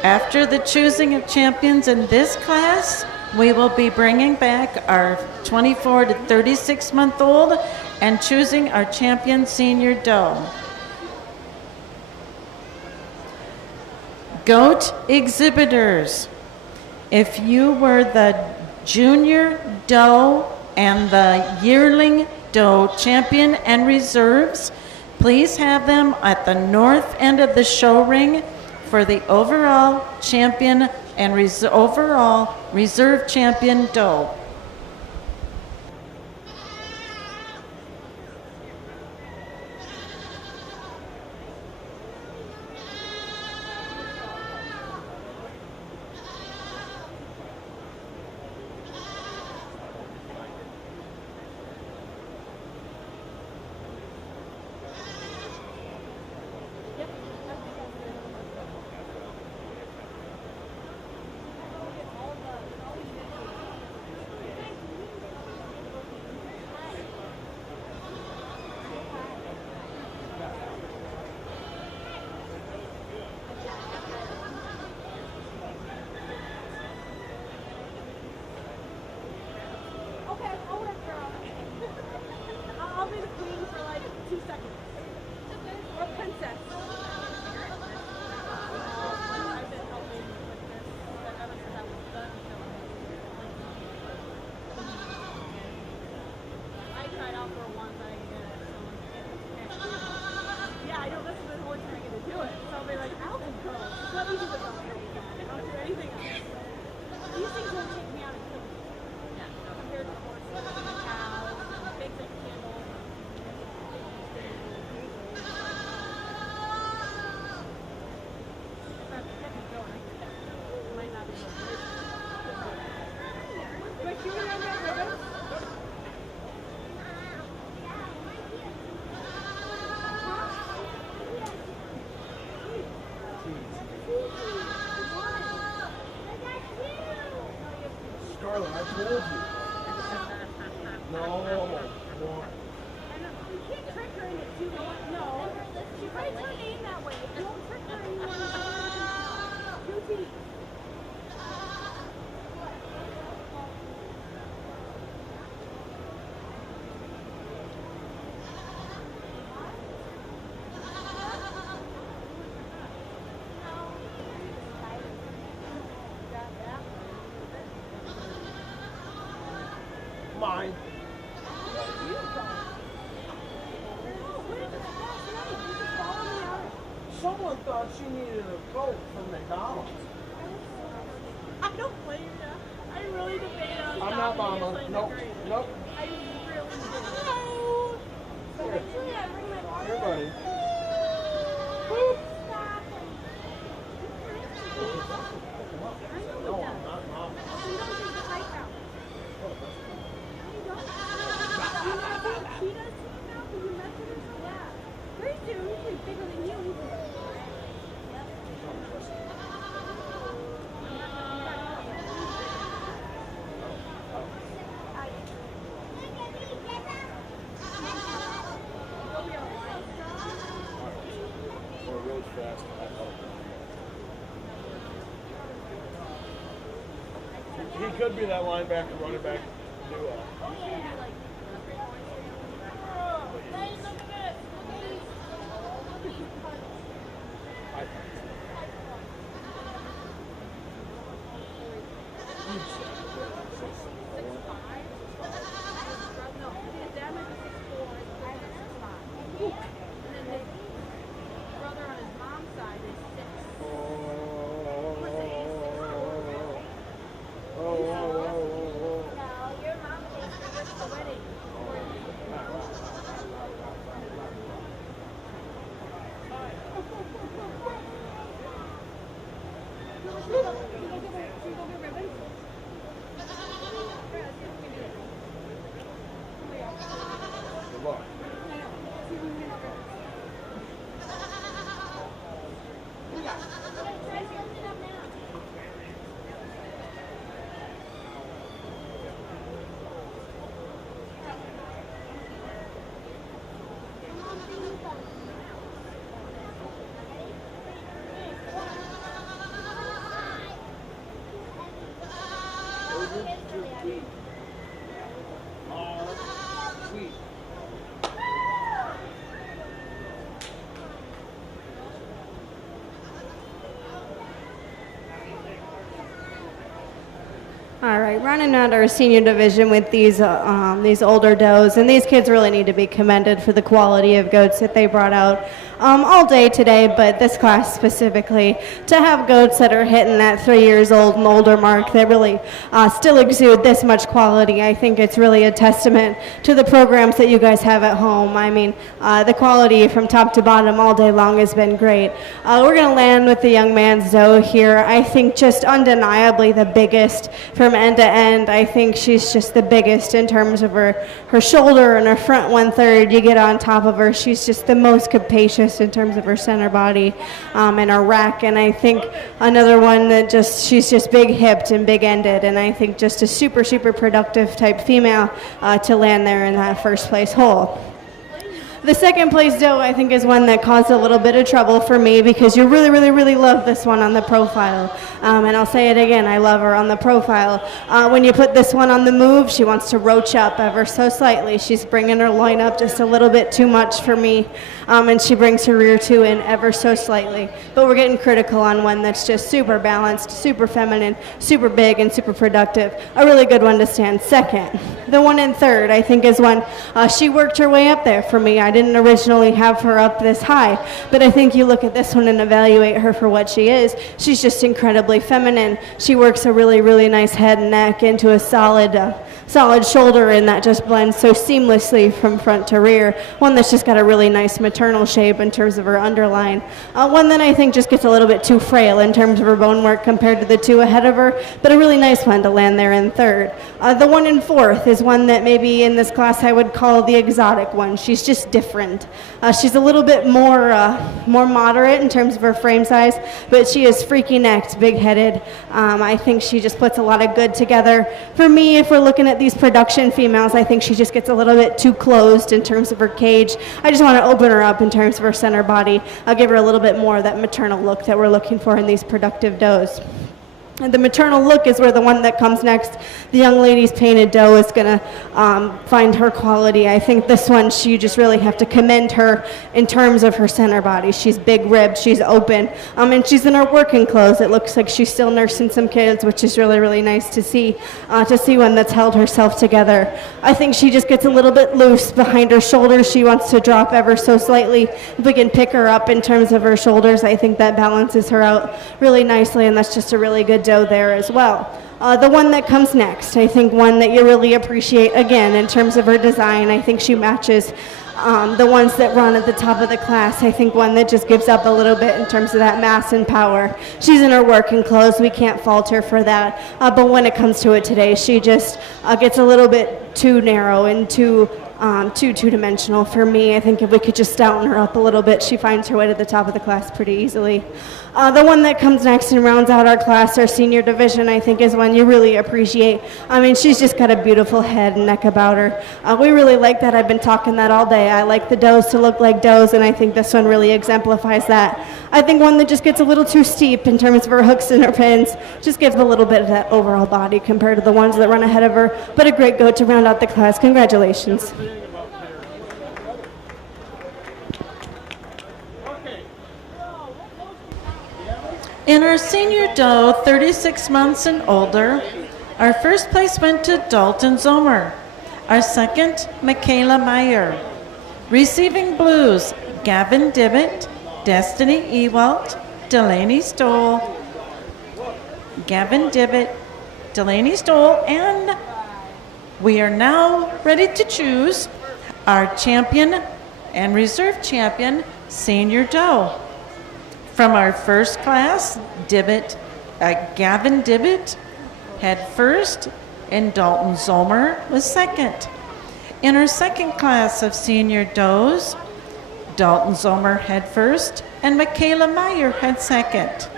After the choosing of champions in this class, we will be bringing back our 24 to 36-month-old and choosing our champion senior doe. Goat exhibitors. If you were the junior doe and the yearling doe champion and reserves, please have them at the north end of the show ring for the overall champion and overall reserve champion doe. Carla, I told you. No. You can't trick her into two. No. She writes her name that way. You don't trick her into two teeth. Mine. Someone thought she needed a coat from McDonald's. I don't blame you. I really debated on I'm not stopping Mama. and Nope. grade. Nope. I really did. Hello. Here, buddy. Stop. He could be that linebacker, running back duo. All right, running out our senior division with these older does, and these kids really need to be commended for the quality of goats that they brought out all day today, but this class specifically, to have goats that are hitting that 3 years old and older mark that really still exude this much quality. I think it's really a testament to the programs that you guys have at home. I mean, the quality from top to bottom all day long has been great. We're going to land with the young man's doe here. I think just undeniably the biggest from end to end. I think she's just the biggest in terms of her shoulder and her front 1/3. You get on top of her, she's just the most capacious in terms of her center body and her rack. And I think another one that she's just big hipped and big ended. And I think just a super, super productive type female to land there in that first place hole. The second place doe, I think, is one that caused a little bit of trouble for me because you really, really, really love this one on the profile. And I'll say it again, I love her on the profile. When you put this one on the move, she wants to roach up ever so slightly. She's bringing her loin up just a little bit too much for me. And she brings her rear two in ever so slightly. But we're getting critical on one that's just super balanced, super feminine, super big, and super productive. A really good one to stand second. The one in third, I think, is one she worked her way up there for me. I didn't originally have her up this high, but I think you look at this one and evaluate her for what she is. She's just incredibly feminine. She works a really, really nice head and neck into a solid shoulder, and that just blends so seamlessly from front to rear. One that's just got a really nice maternal shape in terms of her underline. One that I think just gets a little bit too frail in terms of her bone work compared to the two ahead of her, but a really nice one to land there in third. The one in fourth is one that maybe in this class I would call the exotic one. She's just different. She's a little bit more moderate in terms of her frame size, but she is freaky necked, big headed. I think she just puts a lot of good together. For me, if we're looking at these production females, I think she just gets a little bit too closed in terms of her cage. I just want to open her up in terms of her center body. I'll give her a little bit more of that maternal look that we're looking for in these productive does. And the maternal look is where the one that comes next, the young lady's painted doe, is going to find her quality. I think this one, you just really have to commend her in terms of her center body. She's big ribbed, she's open, and she's in her working clothes. It looks like she's still nursing some kids, which is really, really nice to see one that's held herself together. I think she just gets a little bit loose behind her shoulders. She wants to drop ever so slightly. If we can pick her up in terms of her shoulders, I think that balances her out really nicely, and that's just a really good doe there as well. The one that comes next, I think one that you really appreciate, again, in terms of her design. I think she matches the ones that run at the top of the class. I think one that just gives up a little bit in terms of that mass and power. She's in her working clothes. We can't fault her for that. But when it comes to it today, she just gets a little bit too narrow and too two-dimensional for me. I think if we could just stouten her up a little bit, she finds her way to the top of the class pretty easily. The one that comes next and rounds out our class, our senior division, I think is one you really appreciate. I mean, she's just got a beautiful head and neck about her. We really like that. I've been talking that all day. I like the does to look like does, and I think this one really exemplifies that. I think one that just gets a little too steep in terms of her hooks and her pins, just gives a little bit of that overall body compared to the ones that run ahead of her, but a great goat to round out the class. Congratulations. In our senior doe, 36 months and older, our first place went to Dalton Zomer. Our second, Michaela Meyer. Receiving blues, Gavin Dibbett, Destiny Ewalt, Delaney Stoll, Gavin Dibbett, Delaney Stoll, and we are now ready to choose our champion and reserve champion senior doe. From our first class, Gavin Dibbett had first, and Dalton Zomer was second. In our second class of senior does, Dalton Zomer had first, and Michaela Meyer had second.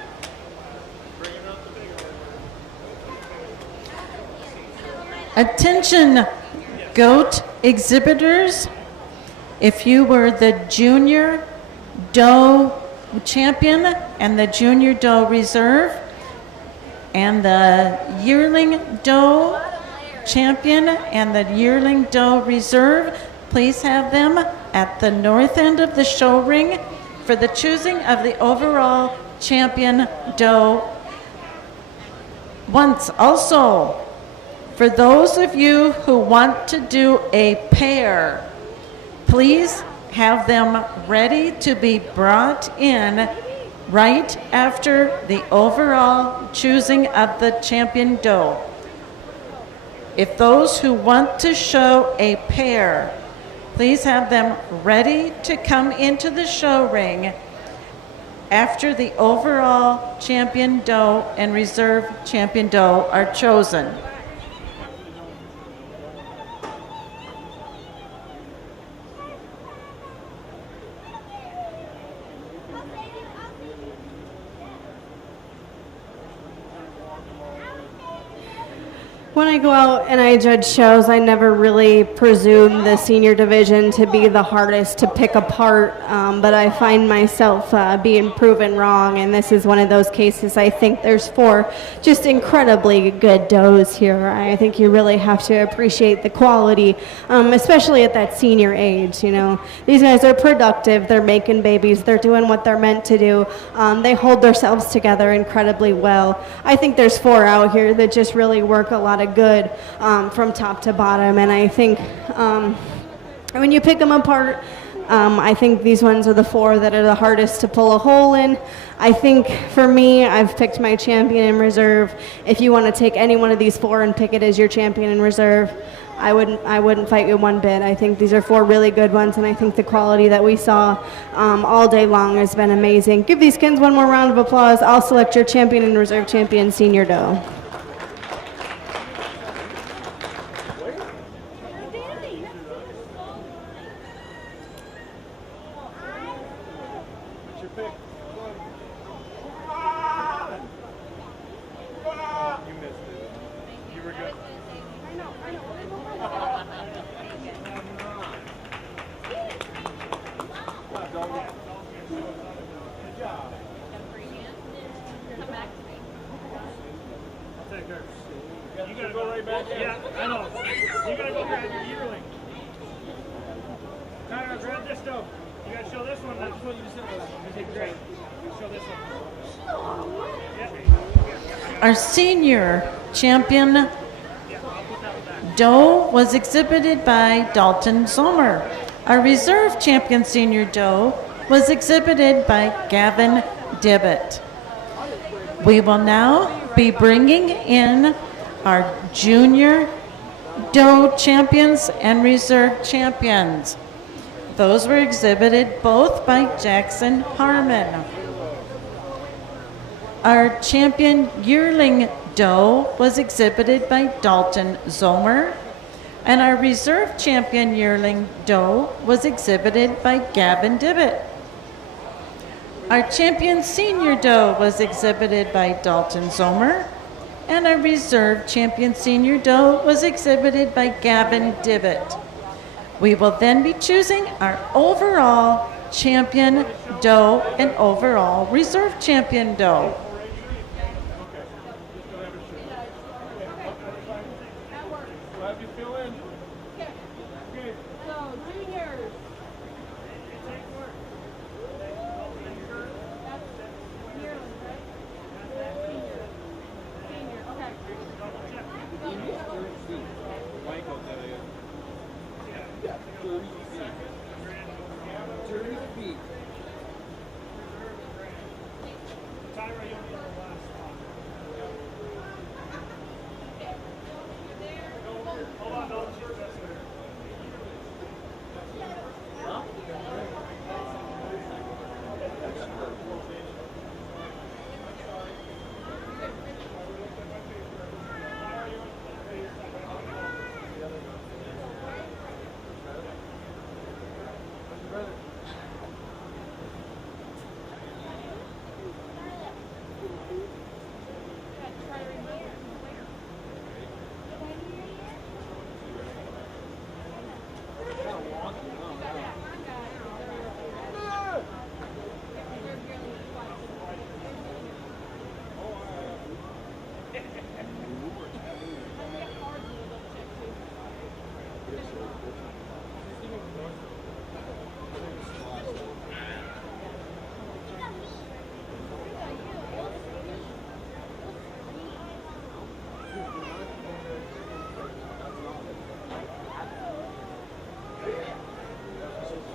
Attention, goat exhibitors. If you were the junior doe champion and the junior doe reserve and the yearling doe champion and the yearling doe reserve, please have them at the north end of the show ring for the choosing of the overall champion doe. Once also, for those of you who want to do a pair, please have them ready to be brought in right after the overall choosing of the champion doe. If those who want to show a pair, please have them ready to come into the show ring after the overall champion doe and reserve champion doe are chosen. When I go out and I judge shows, I never really presume the senior division to be the hardest to pick apart, but I find myself being proven wrong, and this is one of those cases. I think there's 4 just incredibly good does here. I think you really have to appreciate the quality, especially at that senior age. You know, these guys are productive, they're making babies, they're doing what they're meant to do. They hold themselves together incredibly well. I think there's 4 out here that just really work a lot of good from top to bottom, and I think when you pick them apart, I think these ones are the 4 that are the hardest to pull a hole in. I think for me, I've picked my champion in reserve. If you want to take any one of these 4 and pick it as your champion in reserve, I wouldn't fight you one bit. I think these are 4 really good ones, and I think the quality that we saw all day long has been amazing. Give these kids one more round of applause. I'll select your champion and reserve champion senior doe. Our senior champion doe was exhibited by Dalton Zomer. Our reserve champion senior doe was exhibited by Gavin Dibbett. We will now be bringing in our junior doe champions and reserve champions. Those were exhibited both by Jackson Harmon. Our champion yearling doe was exhibited by Dalton Zomer, and our reserve champion yearling doe was exhibited by Gavin Dibbett. Our champion senior doe was exhibited by Dalton Zomer, and our reserve champion senior doe was exhibited by Gavin Dibbett. We will then be choosing our overall champion doe and overall reserve champion doe. We'll have you fill in. Okay. So, juniors. That's yearling, right? Senior, okay.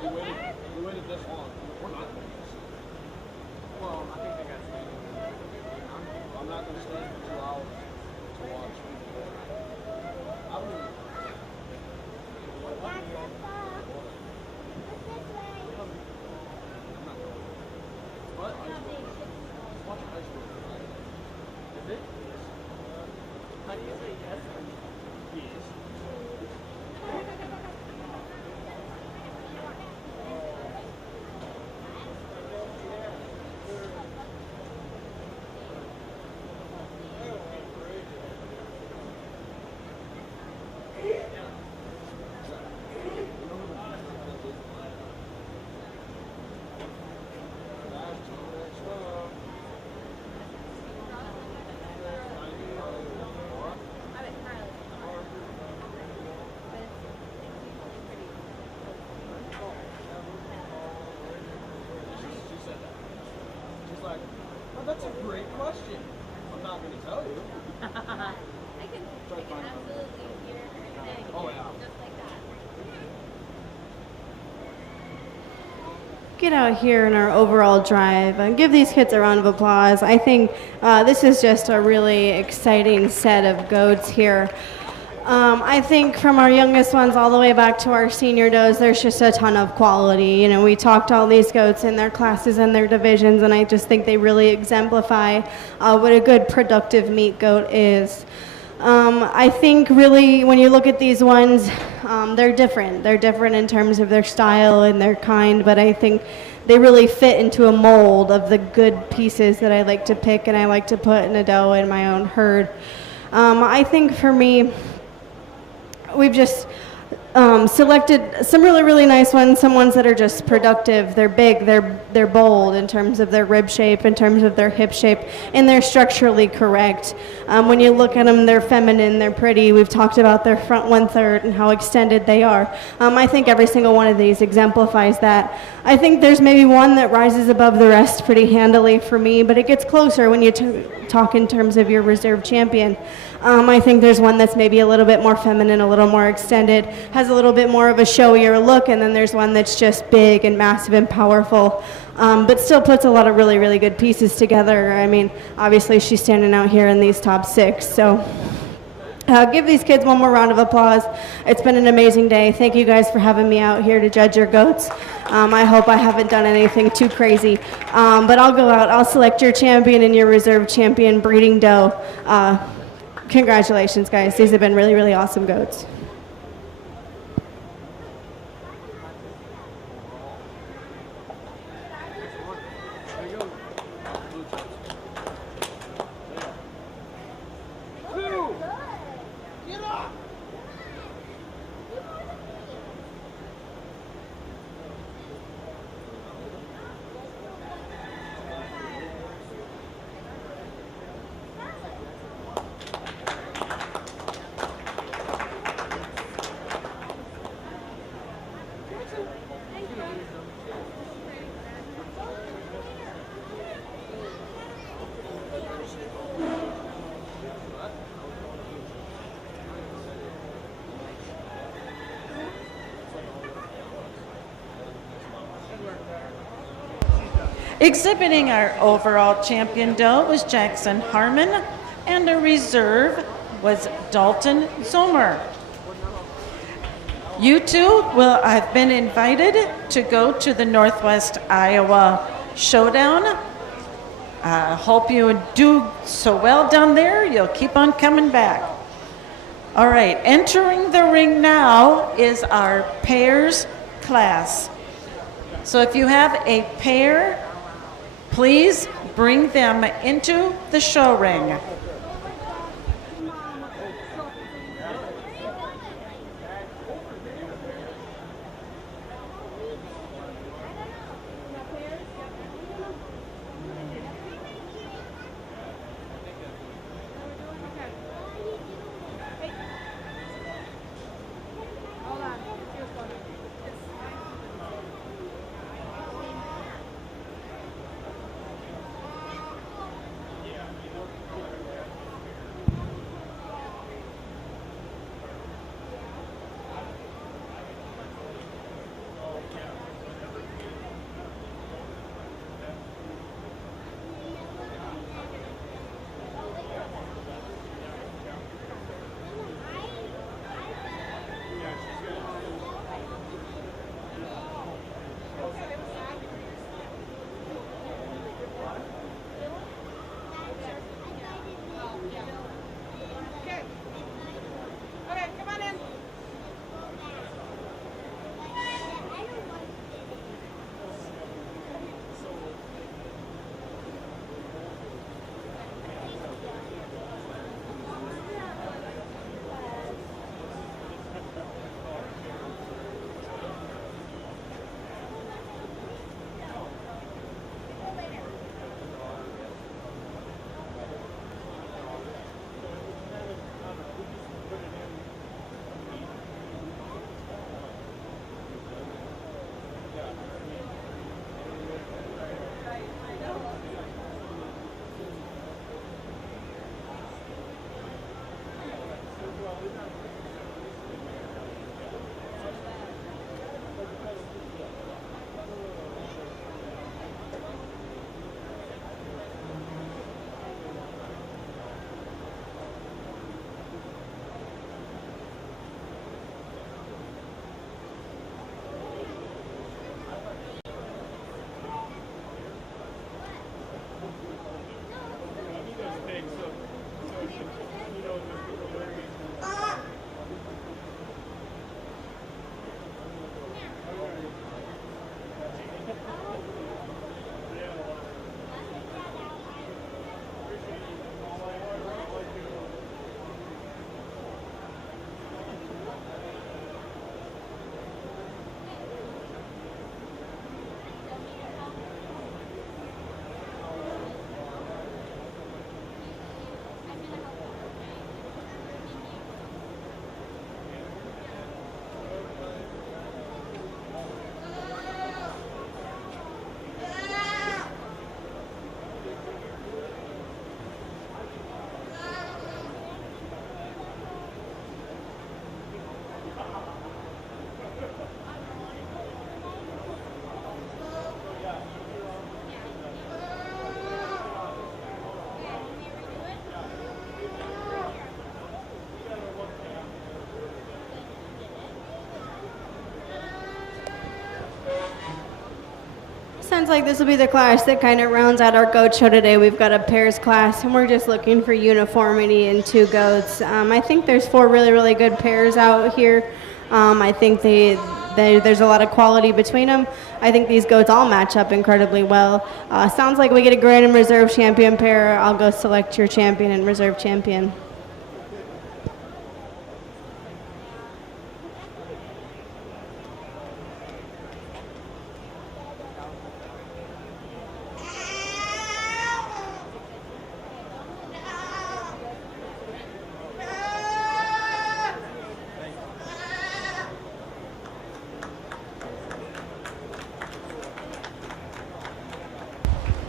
We waited this long. We're not doing this. Well, I think they got standing. I'm not going to stand for 2 hours to watch. I would. What? Watch high school. Is it? How do you say yes? Yes. Oh, that's a great question. I'm not going to tell you. I can absolutely hear everything. Oh, yeah. Just like that. Get out here in our overall drive and give these kids a round of applause. I think this is just a really exciting set of goats here. I think from our youngest ones all the way back to our senior does, there's just a ton of quality. You know, we talked to all these goats in their classes and their divisions, and I just think they really exemplify what a good productive meat goat is. I think really when you look at these ones, they're different. They're different in terms of their style and their kind, but I think they really fit into a mold of the good pieces that I like to pick and I like to put in a doe in my own herd. I think for me, we've just selected some really, really nice ones, some ones that are just productive. They're big, they're bold in terms of their rib shape, in terms of their hip shape, and they're structurally correct. When you look at them, they're feminine, they're pretty. We've talked about their front 1/3 and how extended they are. I think every single one of these exemplifies that. I think there's maybe one that rises above the rest pretty handily for me, but it gets closer when you talk in terms of your reserve champion. I think there's one that's maybe a little bit more feminine, a little more extended, has a little bit more of a showier look, and then there's one that's just big and massive and powerful, but still puts a lot of really, really good pieces together. I mean, obviously she's standing out here in these top 6, so Give these kids one more round of applause. It's been an amazing day. Thank you guys for having me out here to judge your goats. I hope I haven't done anything too crazy. But I'll go out. I'll select your champion and your reserve champion breeding doe. Congratulations, guys. These have been really, really awesome goats. Exhibiting our overall champion doe was Jackson Harmon, and a reserve was Dalton Zomer. You two will have been invited to go to the Northwest Iowa Showdown. I hope you do so well down there. You'll keep on coming back. All right, entering the ring now is our pairs class. So if you have a pair, please bring them into the show ring. sounds like this will be the class that kind of rounds out our goat show today. We've got a pairs class, and we're just looking for uniformity in two goats. I think there's 4 really, really good pairs out here. I think there's a lot of quality between them. I think these goats all match up incredibly well. Sounds like we get a grand and reserve champion pair. I'll go select your champion and reserve champion.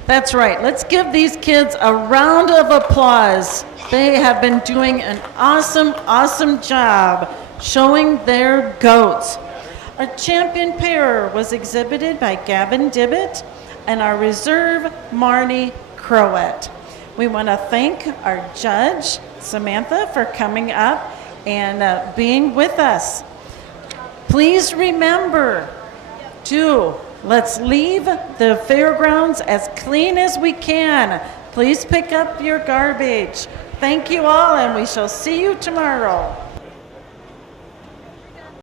That's right. Let's give these kids a round of applause. They have been doing an awesome, awesome job showing their goats. Our champion pair was exhibited by Gavin Dibbett and our reserve, Marnie Crowett. We want to thank our judge, Samantha, for coming up and being with us. Please remember to let's leave the fairgrounds as clean as we can. Please pick up your garbage. Thank you all, and we shall see you tomorrow.